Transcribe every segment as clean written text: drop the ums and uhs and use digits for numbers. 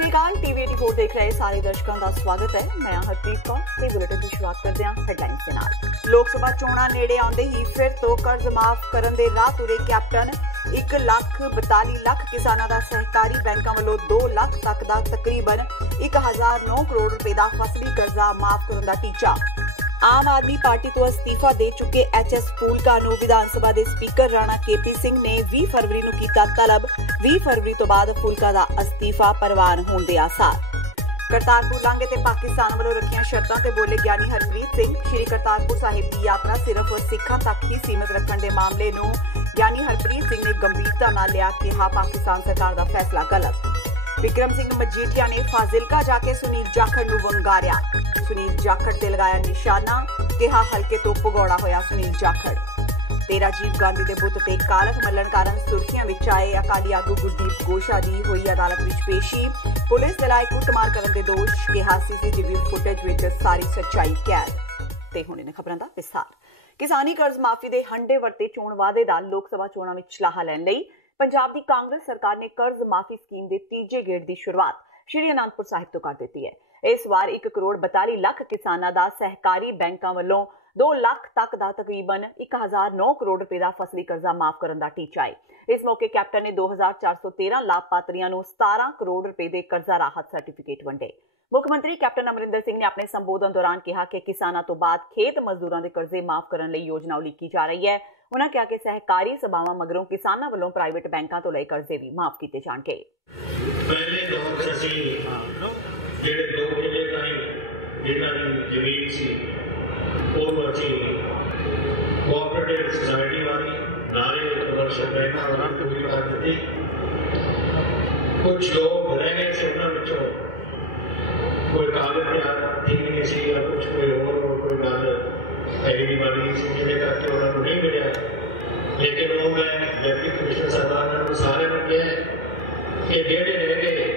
श्री अकाल टीवी 84 देख रहे सारे दर्शकों का स्वागत है। मैं हरप्रीत कौर ते बुलेटिन की शुरुआत करते हैं हेडलाइंस के नाल। लोक सभा चोणां नेड़े आउंदे ही फिर तो कर्ज माफ करन दे राह तुरे कैप्टन। 1,42 ਲੱਖ किसानां दा सहकारी बैंकां वालों 2 ਲੱਖ तक दा तकरीबन 1,009 करोड़ रुपए दा फसली कर्जा माफ करन दा टीचा। आम आदमी पार्टी तो अस्तीफा दे चुके एच.एस. फूलका नूं विधान सभा दे स्पीकर राणा के.पी. सिंह ने 20 फरवरी नूं कीता तलब। 20 फरवरी तो बाद फूलका दा अस्तीफा परवान होण दे आसार। करतारपुर लांघे ते पाकिस्तान वालों रखियां शर्तां ते बोले ज्ञानी हरप्रीत सिंह। श्री करतारपुर साहिब की यात्रा सिर्फ सिखां तक ही सीमित रखण दे मामले नूं ज्ञानी हरप्रीत सिंह ने गंभीरता नाल लिया। कहा पाकिस्तान सरकार दा फैसला गलत। विक्रम सिंह मजीठिया ने फाजिलका जाके सुनील जाखड़ नूं वंगारिया। सुनील जाखड़ ते लगाया निशाना। कहा हल्के तो भगौड़ा होया सुनील जाखड़। ते राजीव गांधी दे बुत ते कालख मल्लण कारण सुर्खियां विच आए अकाली आगू गुरदीप घोषा दी होई अदालत विच पेशी। पुलिस दे लाए कुटमार करन दे दोष। कहा सीसीटीवी फुटेज विच सारी सच्चाई कैद। ते हुण इन्हां खबरां दा विस्तार। किसानी कर्ज माफी दे हंडे वरते चोण वादे दा लोक सभा चोणां विच लाहा लैण लई पंजाब दी कांग्रेस सरकार ने कर्ज माफी स्कीम के तीजे गेड़ की शुरुआत श्री आनंदपुर साहिब तो कर दी है। इस बार 1,42 ਲੱਖ किसानां दा सहकारी बैंकां वालों 2 ਲੱਖ तक दा तकरीबन 1,009 करोड़ रुपए का फसली कर्जा माफ करने का टीचा है। इस मौके कैप्टन ने 2,413 लाभपात्रियों को 17 करोड़ रुपए के कर्जा राहत सर्टिफिकेट वंडे। मुख्यमंत्री कैप्टन अमरिंदर सिंह ने अपने संबोधन दौरान कहा कि किसानों तो बाद खेत मजदूरों के कर्जे माफ करने लई योजना उलीकी जा रही है। उन्होंने कहा कि सहकारी सभावां मगरों किसानों वालों प्राइवेट बैंकों तो लए कर्जे भी माफ किए जाणगे। पहले दौर च असीं ਜਿਹੜੇ 2 ਕਿੱਲੇ ਤਾਈਂ ਜਿਹਨਾਂ ਦੀ ਜ਼ਮੀਨ ਸੀ ਉਹ ਅਸੀਂ ਕੋਆਪਰੇਟਿਵ ਸੁਸਾਇਟੀ ਵਾਲੀ ਨਾਲੇ ਕਮਰਸ਼ੀਅਲ ਬੈਂਕਾਂ ਵਾਲਾ ਪੂਰੀ ਕਰ ਦਿੱਤੀ। ਕੁਝ ਲੋਕ ਰਹਿ ਗਏ ਸੀ ਉਹਨਾਂ ਵਿੱਚੋਂ ਕੋਈ ਕਾਗਜ਼ ਤਿਆਰ ਠੀਕ ਨਹੀਂ ਸੀ ਜਾਂ ਕੁਝ ਕੋਈ ਹੋਰ ਕੋਈ ਗੱਲ ਐਗਰੀ ਬਣੀ ਸੀ ਜਿਹਦੇ ਕਰਕੇ ਉਹਨਾਂ ਨੂੰ ਨਹੀਂ ਮਿਲਿਆ। ਲੇਕਿਨ ਉਹ ਮੈਂ ਡਿਪਟੀ ਕਮਿਸ਼ਨਰ ਸਾਹਿਬਾਨਾਂ ਨੂੰ ਸਾਰਿਆਂ ਨੂੰ ਕਿਹਾ ਕਿ ਜਿਹੜੇ ਰਹਿ ਗਏ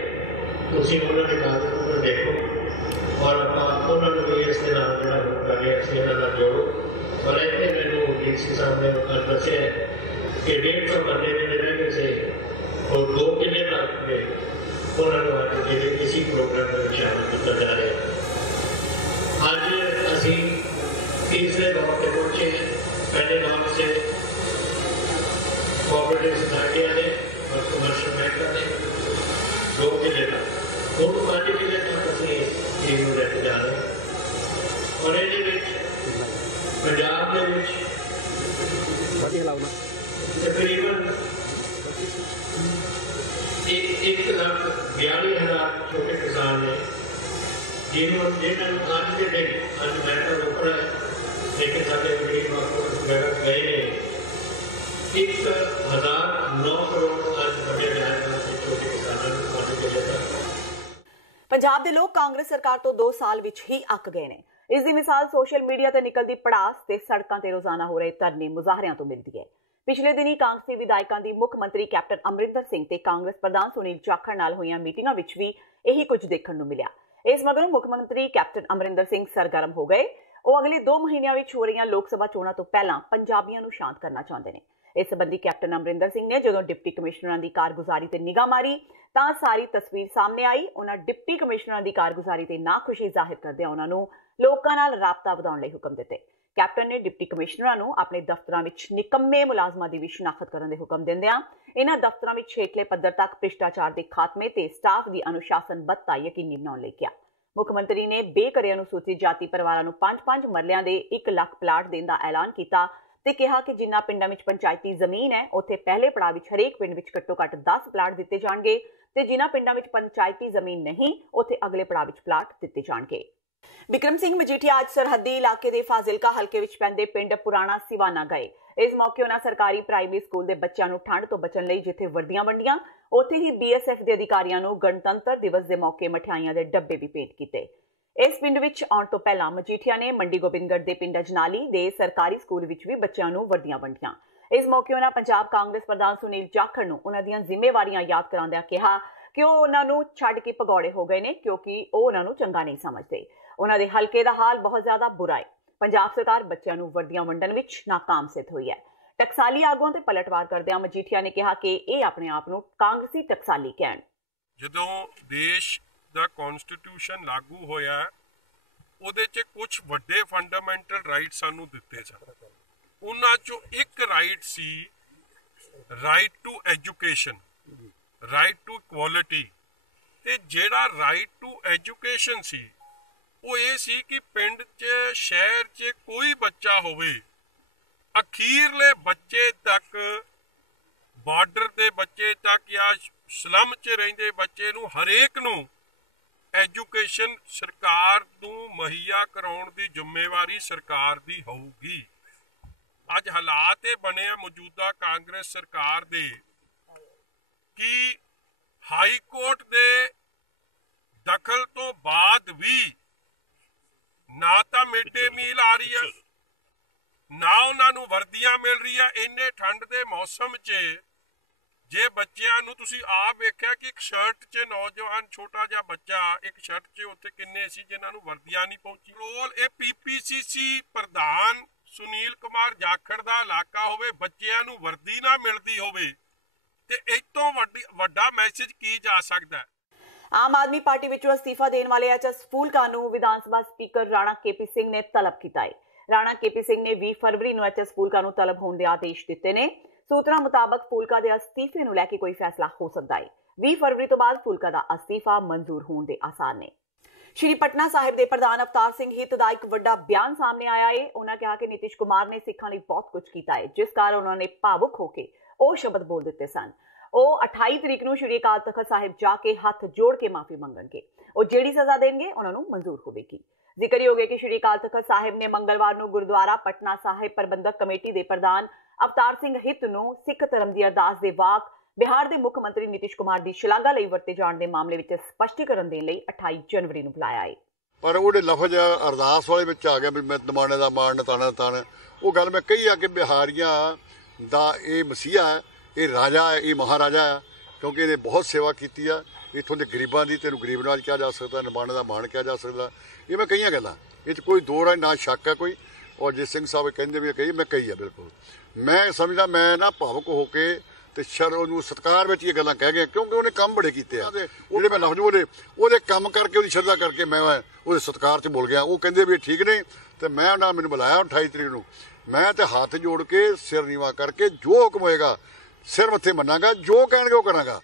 ਤੁਸੀਂ ਉਹਨਾਂ ਦੇ ਕਾਗਜ਼ ਨੂੰ ਦੇਖੋ ਔਰ ਆਪਾਂ ਉਹਨਾਂ ਨੂੰ ਵੀ ਇਸ ਦੇ ਨਾਲ ਜਿਹੜਾ ਕਰੀਏ ਇਸ ਦੇ ਨਾਲ ਜੋੜੋ। ਔਰ ਇੱਥੇ ਮੈਨੂੰ ਡੀਸੀ ਸਾਹਿਬ ਨੇ ਦੱਸਿਆ ਕਿ 150 ਬੰਦੇ ਜਿਹੜੇ ਰਹਿ ਗਏ ਸੀ ਉਹ 2 ਕਿੱਲੇ ਤੱਕ ਦੇ ਉਹਨਾਂ ਨੂੰ ਅੱਜ ਜਿਹੜੇ ਇसी ਪ੍ਰੋਗਰਾਮ ਦੇ ਵਿੱਚ ਸ਼ਾਮਲ ਕੀਤਾ ਜਾ ਰਿਹਾ। ਅੱਜ ਅਸੀਂ तीसरे दौर पे पहुंचे। पहले दौर से कोऑपरेटिव सोसाइटियां ने और कमर्शियल बैंक ने 2 किले तक 5 किले तक असं चीज़ लेके जा रहे हैं। और ये पंजाब तकरीबन 1,42,000 छोटे किसान ने जिन्होंने अज के दिन अज मैं तो रोकड़ा है लेकिन साढ़े गरीब गए ने 1,009 करोड़ आज बड़े जायदाद के छोटे किसानों को पानी के लिए। पंजाब दे लोग कांग्रेस सरकार तो 2 साल विच ही अक गए ने। इस दी मिसाल सोशल मीडिया ते निकलदी पड़ास ते सड़कों ते रोजाना हो रहे धरने मुजाहरियां तो मिलती है। पिछले दिनी कांग्रेसी विधायकों की मुख मंत्री कैप्टन अमरिंदर सिंह ते कांग्रेस प्रधान सुनील जाखड़ नाल होईयां मीटिंगां विच भी यही कुछ देखण नूं मिलिया। इस मगरों मुख्यमंत्री कैप्टन अमरिंदर सिंह सरगर्म हो गए। वो अगले 2 महीनों में हो रही लोक सभा चोणां तो पहला पंजाबियों को शांत करना चाहते हैं। इस संबंधी कैप्टन अमरिंदर सिंह ने जो डिप्टी कमिश्नर की कारगुजारी से निगाह मारी तो सारी तस्वीर सामने आई। उन्होंने डिप्टी कमिश्नर की कारगुजारी से नाखुशी जाहिर करदे उन्होंने लोकां नाल राबता वधाउण लई हुक्म दिते। कैप्टन ने डिप्टी कमिश्नर को अपने दफ्तरां विच निकम्मे मुलाजमां की भी शिनाख्त करने के हुक्म दिंदिआं इन्हां दफ्तरां विच हेठले पद्धर तक भ्रिष्टाचार के खात्मे ते स्टाफ की अनुशासनबद्धता यकीनी बनाउण लई कहा। मुख्यमंत्री ने बेघरे अनुसूचित जाति परिवारों 5-5 मरलियां दे 1 ਲੱਖ प्लाट देने का ऐलान किया ते कहा कि जिन्ना पिंडां विच पंचायती जमीन है उत्थे पहले पड़ाव विच हरेक पिंड विच घट्टो घट्ट 10 प्लाट दिते जाणगे ते जिन्ना पिंडां विच पंचायती जमीन नहीं उत्थे अगले पड़ाव विच प्लाट दिते जाणगे। विक्रम सिंह मजीठिया आज सरहदी इलाके के फाजिलका हल्के विच पैंदे पिंड पुराना सिवाना गए। इस मौके उन्होंने सरकारी प्राइमरी स्कूल के बच्चों को ठंड तो बचने लई जिथे वर्दियां वंडियां उत्थे ही BSF के अधिकारियों को गणतंत्र दिवस के मौके मठियाइयां के डब्बे भी भेंट किए। इस पिंड विच आउण तो पहला मजीठिया ने मंडी गोबिंदगढ़ के पिंड अजनाली के सरकारी स्कूल विच भी बच्चों को वर्दियां वंडियां। इस मौके उन्होंने पंजाब कांग्रेस प्रधान सुनील जाखड़ नूं उन्हां दीयां जिम्मेवारियां याद कराउंदिआं कहा कि वो उन्होंने छड्ड के भगौड़े हो गए ने क्योंकि वो उन्होंने चंगा नहीं समझते। उन्होंने हल्के का हाल बहुत ज्यादा बुरा है। पंजाब सरकार बच्चों को वर्दियां वंडण विच नाकाम सिद्ध हुई है। टकसाली आगुआं ते पलटवार करदिआं मजीठिया ने कहा कि यह अपने आप को कांग्रेसी टकसाली कहण। ਜਦੋਂ ਦੇਸ਼ ਦਾ ਕੌਨਸਟੀਟਿਊਸ਼ਨ ਲਾਗੂ ਹੋਇਆ ਉਹਦੇ 'ਚ ਕੁਝ ਵੱਡੇ ਫੰਡਾਮੈਂਟਲ ਰਾਈਟ ਸਾਨੂੰ ਦਿੱਤੇ ਸਨ। ਉਹਨਾਂ 'ਚੋਂ ਇੱਕ ਰਾਈਟ ਸੀ right to education, right to equality. ਤੇ ਜਿਹੜਾ ਰਾਈਟ ਟੂ ਐਜੂਕੇਸ਼ਨ ਸੀ ਉਹ ਇਹ ਸੀ ਕਿ ਪਿੰਡ 'ਚ ਸ਼ਹਿਰ 'ਚ ਕੋਈ ਬੱਚਾ ਹੋਵੇ, ਅਖੀਰਲੇ ਬੱਚੇ ਤੱਕ, ਬਾਰਡਰ ਦੇ ਬੱਚੇ ਤੱਕ ਜਾਂ ਸਲਮ 'ਚ ਰਹਿੰਦੇ ਬੱਚੇ ਨੂੰ, ਹਰੇਕ ਨੂੰ ਐਜੂਕੇਸ਼ਨ ਸਰਕਾਰ ਨੂੰ ਮੁਹੱਈਆ ਕਰਾਉਣ ਦੀ ਜ਼ਿੰਮੇਵਾਰੀ ਸਰਕਾਰ ਦੀ ਹੋਊਗੀ। ਅੱਜ ਹਾਲਾਤ ਇਹ ਬਣੇ ਆ ਮੌਜੂਦਾ ਕਾਂਗਰਸ ਸਰਕਾਰ ਦੇ ਕਿ ਹਾਈ ਕੋਰਟ ਦੇ ਦਖਲ ਤੋਂ ਬਾਅਦ ਵੀ ਨਾ ਤਾਂ ਮਿਡ ਡੇ ਮੀਲ ਆ ਰਹੀ ਹੈ, ਨਾ ਉਹਨਾਂ ਨੂੰ ਵਰਦੀਆਂ ਮਿਲ ਰਹੀ ਆ। ਇੰਨੇ ਠੰਡ ਦੇ ਮੌਸਮ 'ਚ ਜੇ ਬੱਚਿਆਂ ਨੂੰ ਤੁਸੀਂ ਆਪ ਵੇਖਿਆ ਕਿ ਇੱਕ ਸ਼ਰਟ 'ਚ ਨੌਜਵਾਨ ਛੋਟਾ ਜਿਹਾ ਬੱਚਾ ਇੱਕ ਸ਼ਰਟ 'ਚ ਉੱਥੇ ਕਿੰਨੇ ਸੀ ਜਿਨ੍ਹਾਂ ਨੂੰ ਵਰਦੀਆਂ ਨਹੀਂ ਪਹੁੰਚੀ। ਰੋਲ ਇਹ PPCC ਪ੍ਰਧਾਨ ਸੁਨੀਲ ਕੁਮਾਰ ਜਾਖੜ ਦਾ ਇਲਾਕਾ ਹੋਵੇ, ਬੱਚਿਆਂ ਨੂੰ ਵਰਦੀ ਨਾ ਮਿਲਦੀ ਹੋਵੇ, ਤੇ ਇਸ ਤੋਂ ਵੱਡਾ ਮੈਸੇਜ ਕੀ ਜਾ ਸਕਦਾ ਹੈ? ਆਮ ਆਦਮੀ ਪਾਰਟੀ ਵਿੱਚੋਂ ਅਸਤੀਫਾ ਦੇਣ ਵਾਲੇ HS ਫੂਲਕਾ ਨੂੰ ਵਿਧਾਨ ਸਭਾ ਸਪੀਕਰ ਰਾਣਾ KP ਸਿੰਘ ਨੇ ਤਲਬ ਕੀਤਾ ਹੈ। ਰਾਣਾ KP ਸਿੰਘ ਨੇ 20 ਫਰਵਰੀ ਨੂੰ HS ਫੂਲਕਾ ਨੂੰ ਤਲਬ ਹੋਣ ਦੇ ਆਦੇਸ਼ ਦਿੱਤੇ ਨੇ। ਸੂਤਰਾਂ ਮੁਤਾਬਕ ਫੂਲਕਾ ਦੇ ਅਸਤੀਫੇ ਨੂੰ ਲੈ ਕੇ ਕੋਈ ਫੈਸਲਾ ਹੋ ਸਕਦਾ ਹੈ। 20 ਫਰਵਰੀ ਤੋਂ ਬਾਅਦ ਫੂਲਕਾ ਦਾ ਅਸਤੀਫਾ ਮਨਜ਼ੂਰ ਹੋਣ ਦੇ ਆਸਾਰ ਨੇ। ਸ਼੍ਰੀ ਪਟਨਾ ਸਾਹਿਬ ਦੇ ਪ੍ਰਧਾਨ ਅਵਤਾਰ ਸਿੰਘ ਹਿੱਤ ਦਾ ਇੱਕ ਵੱਡਾ ਬਿਆਨ ਸਾਹਮਣੇ ਆਇਆ ਹੈ। ਉਹਨਾਂ ਕਿਹਾ ਕਿ ਨਿਤਿਸ਼ ਕੁਮਾਰ ਨੇ ਸਿੱਖਾਂ ਲਈ ਬਹੁਤ ਕੁਝ ਕੀਤਾ ਹੈ, ਜਿਸ ਕਾਰਨ ਉਹਨਾਂ ਨੇ ਭਾਵੁਕ ਹੋ ਕੇ ਉਹ ਸ਼ਬਦ ਬੋਲ ਦਿੱਤੇ ਸਨ। ਉਹ 28 ਤਰੀਕ ਨੂੰ ਸ਼੍ਰੀ ਅਕਾਲ ਤਖਤ ਸਾਹਿਬ ਜਾ ਕੇ ਹੱਥ ਜੋੜ ਕੇ ਮਾਫੀ ਮੰਗਣਗੇ। ਉਹ ਜਿਹੜੀ ਸਜ਼ਾ ਦੇਣਗੇ ਉਹਨਾਂ ਨੂੰ ਮਨਜ਼ੂਰ ਹੋਵੇਗੀ। ਜ਼ਿਕਰਯੋਗ ਹੈ ਕਿ ਸ਼੍ਰੀ ਅਕਾਲ ਤਖਤ ਸਾਹਿਬ ਨੇ ਮੰਗਲਵਾਰ ਨੂੰ ਗੁਰਦੁਆਰਾ ਪਟਨਾ ਸਾਹਿਬ ਪ੍ਰਬੰਧਕ ਕਮੇਟੀ ਦੇ ਪ੍ਰਧਾਨ ਅਵਤਾਰ ਸਿੰਘ ਹਿੱਤ ਨੂੰ ਸਿੱਖ ਧਰਮ ਦੀ ਅਰਦਾਸ ਦੇ ਵਾਕ ਬਿਹਾਰ ਦੇ ਮੁੱਖ ਮੰਤਰੀ ਨਿਤਿਸ਼ ਕੁਮਾਰ ਦੀ ਸ਼ਲਾਘਾ ਲਈ ਵਰਤੇ ਜਾਣ ਦੇ ਮਾਮਲੇ ਵਿੱਚ ਸਪਸ਼ਟੀਕਰਨ ਦੇਣ ਲਈ 28 ਜਨਵਰੀ ਨੂੰ ਬੁਲਾਇਆ ਹੈ। ਪਰ ਉਹਦੇ ਲਫ਼ਜ਼ ਅਰਦਾਸ ਵਾਲੇ ਵਿੱਚ ਆ ਗਿਆ ਵੀ ਮੈਂ ਦਮਾਣੇ ਦਾ ਮਾਣ ਨਤਾਣਾ ਨਤਾਣਾ। ਉਹ ਗੱਲ ਮੈਂ ਕਹੀ ਆ ਕਿ ਬਿਹਾਰੀਆਂ ਦਾ ਇਹ ਮਸੀਹਾ ਹੈ, ਇਹ ਰਾਜਾ ਹੈ, ਇਹ ਮਹਾਰਾਜਾ ਹੈ, ਕਿਉਂਕਿ ਇਹਨੇ ਬਹੁਤ ਸੇਵਾ ਕੀਤੀ ਆ ਇੱਥੋਂ ਦੇ ਗਰੀਬਾਂ ਦੀ। ਤੈਨੂੰ ਗਰੀਬ ਨਵਾਜ ਕਿਹਾ ਜਾ ਸਕਦਾ, ਨਿਮਾਣੇ ਦਾ ਮਾਣ ਕਿਹਾ ਜਾ ਸਕਦਾ। ਇਹ ਮੈਂ ਕਹੀਆਂ ਗੱਲਾਂ, ਇਹ 'ਚ ਕੋਈ ਦੋ ਰਾਏ ਨਾ ਸ਼ੱਕ ਹੈ ਕੋਈ। ਔਰ ਜਿਸ ਸਿੰਘ ਸਾਹਿਬ ਕਹਿੰਦੇ ਵੀ ਕਹੀ, ਮੈਂ ਕਹੀ ਆ ਬਿਲਕੁਲ। ਮੈਂ ਸਮਝਦਾ ਮੈਂ ਨਾ ਭਾਵੁਕ ਹੋ ਕੇ ਤੇ ਉਹਨੂੰ ਸਤਿਕਾਰ ਵਿੱਚ ਇਹ ਗੱਲਾਂ ਕਹਿ ਗਏ, ਕਿਉਂਕਿ ਉਹਨੇ ਕੰਮ ਬੜੇ ਕੀਤੇ ਆ। ਜਿਹੜੇ ਮੈਂ ਲਫ਼ਜ਼ ਉਹਦੇ ਕੰਮ ਕਰਕੇ, ਉਹਦੀ ਸ਼ਰਧਾ ਕਰਕੇ ਮੈਂ ਉਹਦੇ ਸਤਿਕਾਰ 'ਚ ਬੋਲ ਗਿਆ। ਉਹ ਕਹਿੰਦੇ ਵੀ ਠੀਕ ਨੇ, ਤੇ ਮੈਂ ਉਹਨਾਂ ਮੈਨੂੰ ਬੁਲਾਇਆ 28 ਤਰੀਕ ਨੂੰ। ਮੈਂ ਤੇ ਹੱਥ ਜੋੜ ਕੇ ਸਿਰ ਨੀਵਾ ਕਰਕੇ ਜੋ ਹੁਕਮ ਹੋਏਗਾ ਸਿਰ ਮੱਥੇ ਮੰਨਾਂਗਾ, ਜੋ ਕਹਿਣਗੇ ਉਹ ਕਰਾਂਗਾ।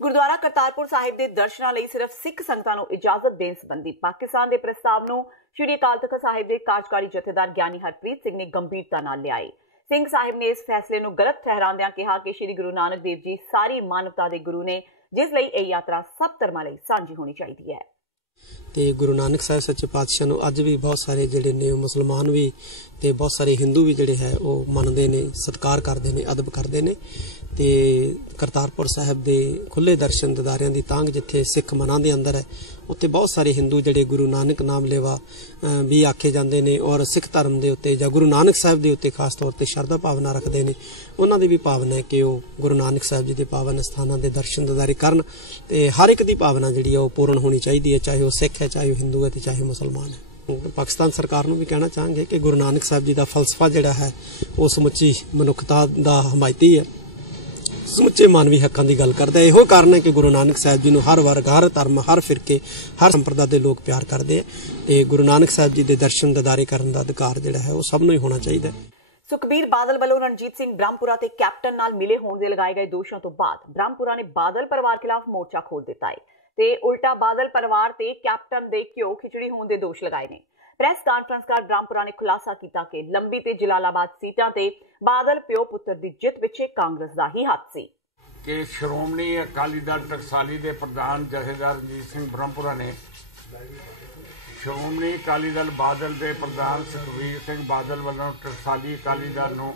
ਗੁਰਦੁਆਰਾ ਕਰਤਾਰਪੁਰ ਸਾਹਿਬ ਦੇ ਦਰਸ਼ਨਾਂ ਲਈ ਸਿਰਫ ਸਿੱਖ ਸੰਗਤਾਂ ਨੂੰ ਇਜਾਜ਼ਤ ਦੇਣ ਸੰਬੰਧੀ ਪਾਕਿਸਤਾਨ ਦੇ ਪ੍ਰਸਤਾਵ ਨੂੰ ਸ਼੍ਰੀ ਅਕਾਲ ਤਖਤ ਸਾਹਿਬ ਦੇ ਕਾਰਜਕਾਰੀ ਜਥੇਦਾਰ ਗਿਆਨੀ ਹਰਪ੍ਰੀਤ ਸਿੰਘ ਨੇ ਗੰਭੀਰਤਾ ਨਾਲ ਲਿਆ ਹੈ। ਸਿੰਘ ਸਾਹਿਬ ਨੇ ਇਸ ਫੈਸਲੇ ਨੂੰ ਗਲਤ ਠਹਿਰਾਉਂਦਿਆਂ ਕਿਹਾ ਕਿ ਸ਼੍ਰੀ ਗੁਰੂ ਨਾਨਕ ਦੇਵ ਜੀ ਸਾਰੀ ਮਾਨਵਤਾ ਦੇ ਗੁਰੂ ਨੇ, ਜਿਸ ਲਈ ਇਹ ਯਾਤਰਾ ਸਭ ਧਰਮਾਂ ਲਈ ਸਾਂਝੀ ਹੋਣੀ ਚਾਹੀਦੀ ਹੈ। ਤੇ ਗੁਰੂ ਨਾਨਕ ਸਾਹਿਬ ਸੱਚੇ ਪਾਤਸ਼ਾਹ ਨੂੰ ਅੱਜ ਵੀ ਬਹੁਤ ਸਾਰੇ ਜਿਹੜੇ ਨੇ ਮੁਸਲਮਾਨ ਵੀ ਤੇ ਬਹੁਤ ਸਾਰੇ ਹਿੰਦੂ ਵੀ ਜਿਹੜੇ ਹੈ ਉਹ ਮੰਨਦੇ ਨੇ, ਸਤਿਕਾਰ ਕਰਦੇ ਨੇ, ਅਦਬ ਕਰਦੇ ਨੇ। ਤੇ ਕਰਤਾਰਪੁਰ ਸਾਹਿਬ ਦੇ ਖੁੱਲੇ ਦਰਸ਼ਨ ਦਿਦਾਰਿਆਂ ਦੀ ਤਾਂਘ ਜਿੱਥੇ ਸਿੱਖ ਮਨਾਂ ਦੇ ਅੰਦਰ ਹੈ, ਉੱਥੇ ਬਹੁਤ ਸਾਰੇ ਹਿੰਦੂ ਜਿਹੜੇ ਗੁਰੂ ਨਾਨਕ ਨਾਮ ਲੇਵਾ ਵੀ ਆਖੇ ਜਾਂਦੇ ਨੇ ਔਰ ਸਿੱਖ ਧਰਮ ਦੇ ਉੱਤੇ ਜਾਂ ਗੁਰੂ ਨਾਨਕ ਸਾਹਿਬ ਦੇ ਉੱਤੇ ਖਾਸ ਤੌਰ ਤੇ ਸ਼ਰਧਾ ਭਾਵਨਾ ਰੱਖਦੇ ਨੇ। ਉਹਨਾਂ ਦੀ ਵੀ ਭਾਵਨਾ ਹੈ ਕਿ ਉਹ ਗੁਰੂ ਨਾਨਕ ਸਾਹਿਬ ਜੀ ਦੇ ਪਾਵਨ ਸਥਾਨਾਂ ਦੇ ਦਰਸ਼ਨ ਦਿਦਾਰੇ ਕਰਨ। ਤੇ ਹਰ ਇੱਕ ਦੀ ਭਾਵਨਾ ਜਿਹੜੀ ਹੈ ਉਹ ਪੂਰਨ ਹੋਣੀ ਚਾਹੀਦੀ ਹੈ, ਚਾਹੇ ਉਹ ਸਿੱਖ ਹੈ, ਚਾਹੇ ਉਹ ਹਿੰਦੂ ਹੈ, ਤੇ ਚਾਹੇ ਮੁਸਲਮਾਨ ਹੈ। ਪਾਕਿਸਤਾਨ ਸਰਕਾਰ ਨੂੰ ਵੀ ਕਹਿਣਾ ਚਾਹਾਂਗੇ ਕਿ ਗੁਰੂ ਨਾਨਕ ਸਾਹਿਬ ਜੀ ਦਾ ਫਲਸਫਾ ਜਿਹੜਾ ਹੈ ਉਹ ਸਮੁੱਚੀ ਮਨੁੱਖਤਾ ਦਾ ਹਮਾਇਤੀ ਹੈ, ਸਮੁੱਚੇ ਮਾਨਵੀ ਹੱਕਾਂ ਦੀ ਗੱਲ ਕਰਦਾ ਹੈ। ਇਹੋ ਕਾਰਨ ਹੈ ਕਿ ਗੁਰੂ ਨਾਨਕ ਸਾਹਿਬ ਜੀ ਨੂੰ ਹਰ ਵਰਗ, ਹਰ ਧਰਮ, ਹਰ ਫਿਰਕੇ, ਹਰ ਸੰਪਰਦਾ ਦੇ ਲੋਕ ਪਿਆਰ ਕਰਦੇ ਆ। ਤੇ ਗੁਰੂ ਨਾਨਕ ਸਾਹਿਬ ਜੀ ਦੇ ਦਰਸ਼ਨ ਦਿਦਾਰੇ ਕਰਨ ਦਾ ਅਧਿਕਾਰ ਜਿਹੜਾ ਹੈ ਉਹ ਸਭ ਨੂੰ ਹੀ ਹੋਣਾ ਚਾਹੀਦਾ ਹੈ। ਸੁਖਬੀਰ ਬਾਦਲ ਵੱਲੋਂ ਰਣਜੀਤ ਸਿੰਘ ਬ੍ਰਹਮਪੁਰਾ ਤੇ ਕੈਪਟਨ ਨਾਲ ਮਿਲੇ ਹੋਣ ਦੇ ਲਗਾਏ ਗਏ ਦੋਸ਼ਾਂ ਤੋਂ ਬਾਅਦ ਬ੍ਰਹਮਪੁਰਾ ਨੇ ਬਾਦਲ ਪਰਿਵਾਰ ਖਿਲਾਫ ਮੋਰਚਾ ਖੋਲ ਦਿੱਤਾ ਹੈ ਤੇ ਉਲਟਾ ਬਾਦਲ ਪਰਿਵਾਰ ਤੇ ਕੈਪਟਨ ਦੇ ਘਿਓ ਖਿਚੜੀ ਹੋਣ ਦੇ ਦੋਸ਼ ਲਗਾਏ ਨੇ। ਪ੍ਰੈਸ ਕਾਨਫਰੰਸ ਕਰ ਬ੍ਰਹਮਪੁਰਾ ਨੇ ਖੁਲਾਸਾ ਕੀਤਾ ਕਿ ਲੰਬੀ ਤੇ ਜਲਾਲਾਬਾਦ ਸੀਟਾਂ ਤੇ ਬਾਦਲ ਪਿਓ ਪੁੱਤਰ ਦੀ ਜਿੱਤ ਪਿੱਛੇ ਕਾਂਗਰਸ ਦਾ ਹੀ ਹੱਥ ਸੀ। ਕਿ ਸ਼੍ਰੋਮਣੀ ਅਕਾਲੀ ਦਲ ਟਕਸਾਲੀ ਦੇ ਪ੍ਰਧਾਨ ਜਥੇਦਾਰ ਰਣਜੀਤ ਸਿੰਘ ਬ੍ਰਹਮਪੁਰਾ ਨੇ ਸ਼੍ਰੋਮਣੀ ਅਕਾਲੀ ਦਲ ਬਾਦਲ ਦੇ ਪ੍ਰਧਾਨ ਸੁਖਬੀਰ ਸਿੰਘ ਬਾਦਲ ਵੱਲੋਂ ਟਕਸਾਲੀ ਅਕਾਲੀ ਦਲ ਨੂੰ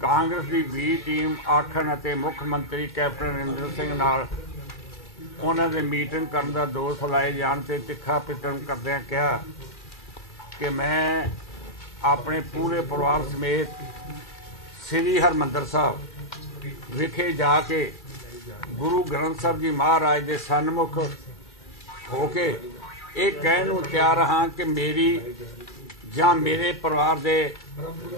ਕਾਂਗਰਸ ਦੀ B ਟੀਮ ਆਖਣ ਅਤੇ ਮੁੱਖ ਮੰਤਰੀ ਕੈਪਟਨ ਅਮਰਿੰਦਰ ਸਿੰਘ ਨਾਲ ਉਹਨਾਂ ਦੇ ਮੀਟਿੰਗ ਕਰਨ ਦਾ ਦੋਸ਼ ਲਾਏ ਜਾਣ ਤੇ ਤਿੱਖਾ ਪਿੱਟਣ ਕਰਦਿਆਂ ਕਿਹਾ ਕਿ ਮੈਂ ਆਪਣੇ ਪੂਰੇ ਪਰਿਵਾਰ ਸਮੇਤ ਸ੍ਰੀ ਹਰਿਮੰਦਰ ਸਾਹਿਬ ਵਿਖੇ ਜਾ ਕੇ ਗੁਰੂ ਗ੍ਰੰਥ ਸਾਹਿਬ ਜੀ ਮਹਾਰਾਜ ਦੇ ਸਨਮੁਖ ਹੋ ਕੇ ਇਹ ਕਹਿਣ ਨੂੰ ਤਿਆਰ ਹਾਂ ਕਿ ਮੇਰੀ ਜਾਂ ਮੇਰੇ ਪਰਿਵਾਰ ਦੇ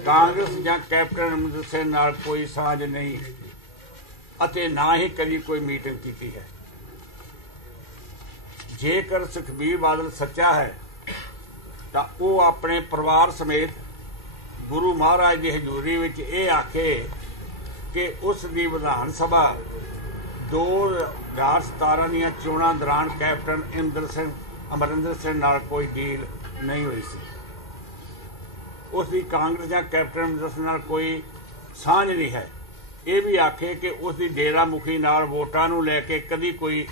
ਕਾਂਗਰਸ ਜਾਂ ਕੈਪਟਨ ਅਮਰਿੰਦਰ ਸਿੰਘ ਨਾਲ ਕੋਈ ਸਾਂਝ ਨਹੀਂ ਅਤੇ ਨਾ ਹੀ ਕਦੀ ਕੋਈ ਮੀਟਿੰਗ ਕੀਤੀ ਹੈ। ਜੇਕਰ ਸੁਖਬੀਰ ਬਾਦਲ ਸੱਚਾ ਹੈ ਤਾਂ ਉਹ ਆਪਣੇ ਪਰਿਵਾਰ ਸਮੇਤ ਗੁਰੂ ਮਹਾਰਾਜ ਦੀ ਹਜ਼ੂਰੀ ਵਿੱਚ ਇਹ ਆਖੇ ਕਿ ਉਸ ਦੀ ਵਿਧਾਨ ਸਭਾ 2017 ਦੀਆਂ ਚੋਣਾਂ ਦੌਰਾਨ ਕੈਪਟਨ ਅਮਰਿੰਦਰ ਸਿੰਘ ਨਾਲ ਕੋਈ ਡੀਲ ਨਹੀਂ ਹੋਈ ਸੀ। ਉਸ ਦੀ ਕਾਂਗਰਸ ਜਾਂ ਕੈਪਟਨ ਅਮਰਿੰਦਰ ਸਿੰਘ ਨਾਲ ਕੋਈ ਸਾਂਝ ਨਹੀਂ ਹੈ। ਇਹ ਵੀ ਆਖੇ ਕਿ ਉਸ ਦੀ ਡੇਰਾ ਮੁਖੀ ਨਾਲ ਵੋਟਾਂ ਨੂੰ ਲੈ ਕੇ ਕਦੀ ਕੋਈ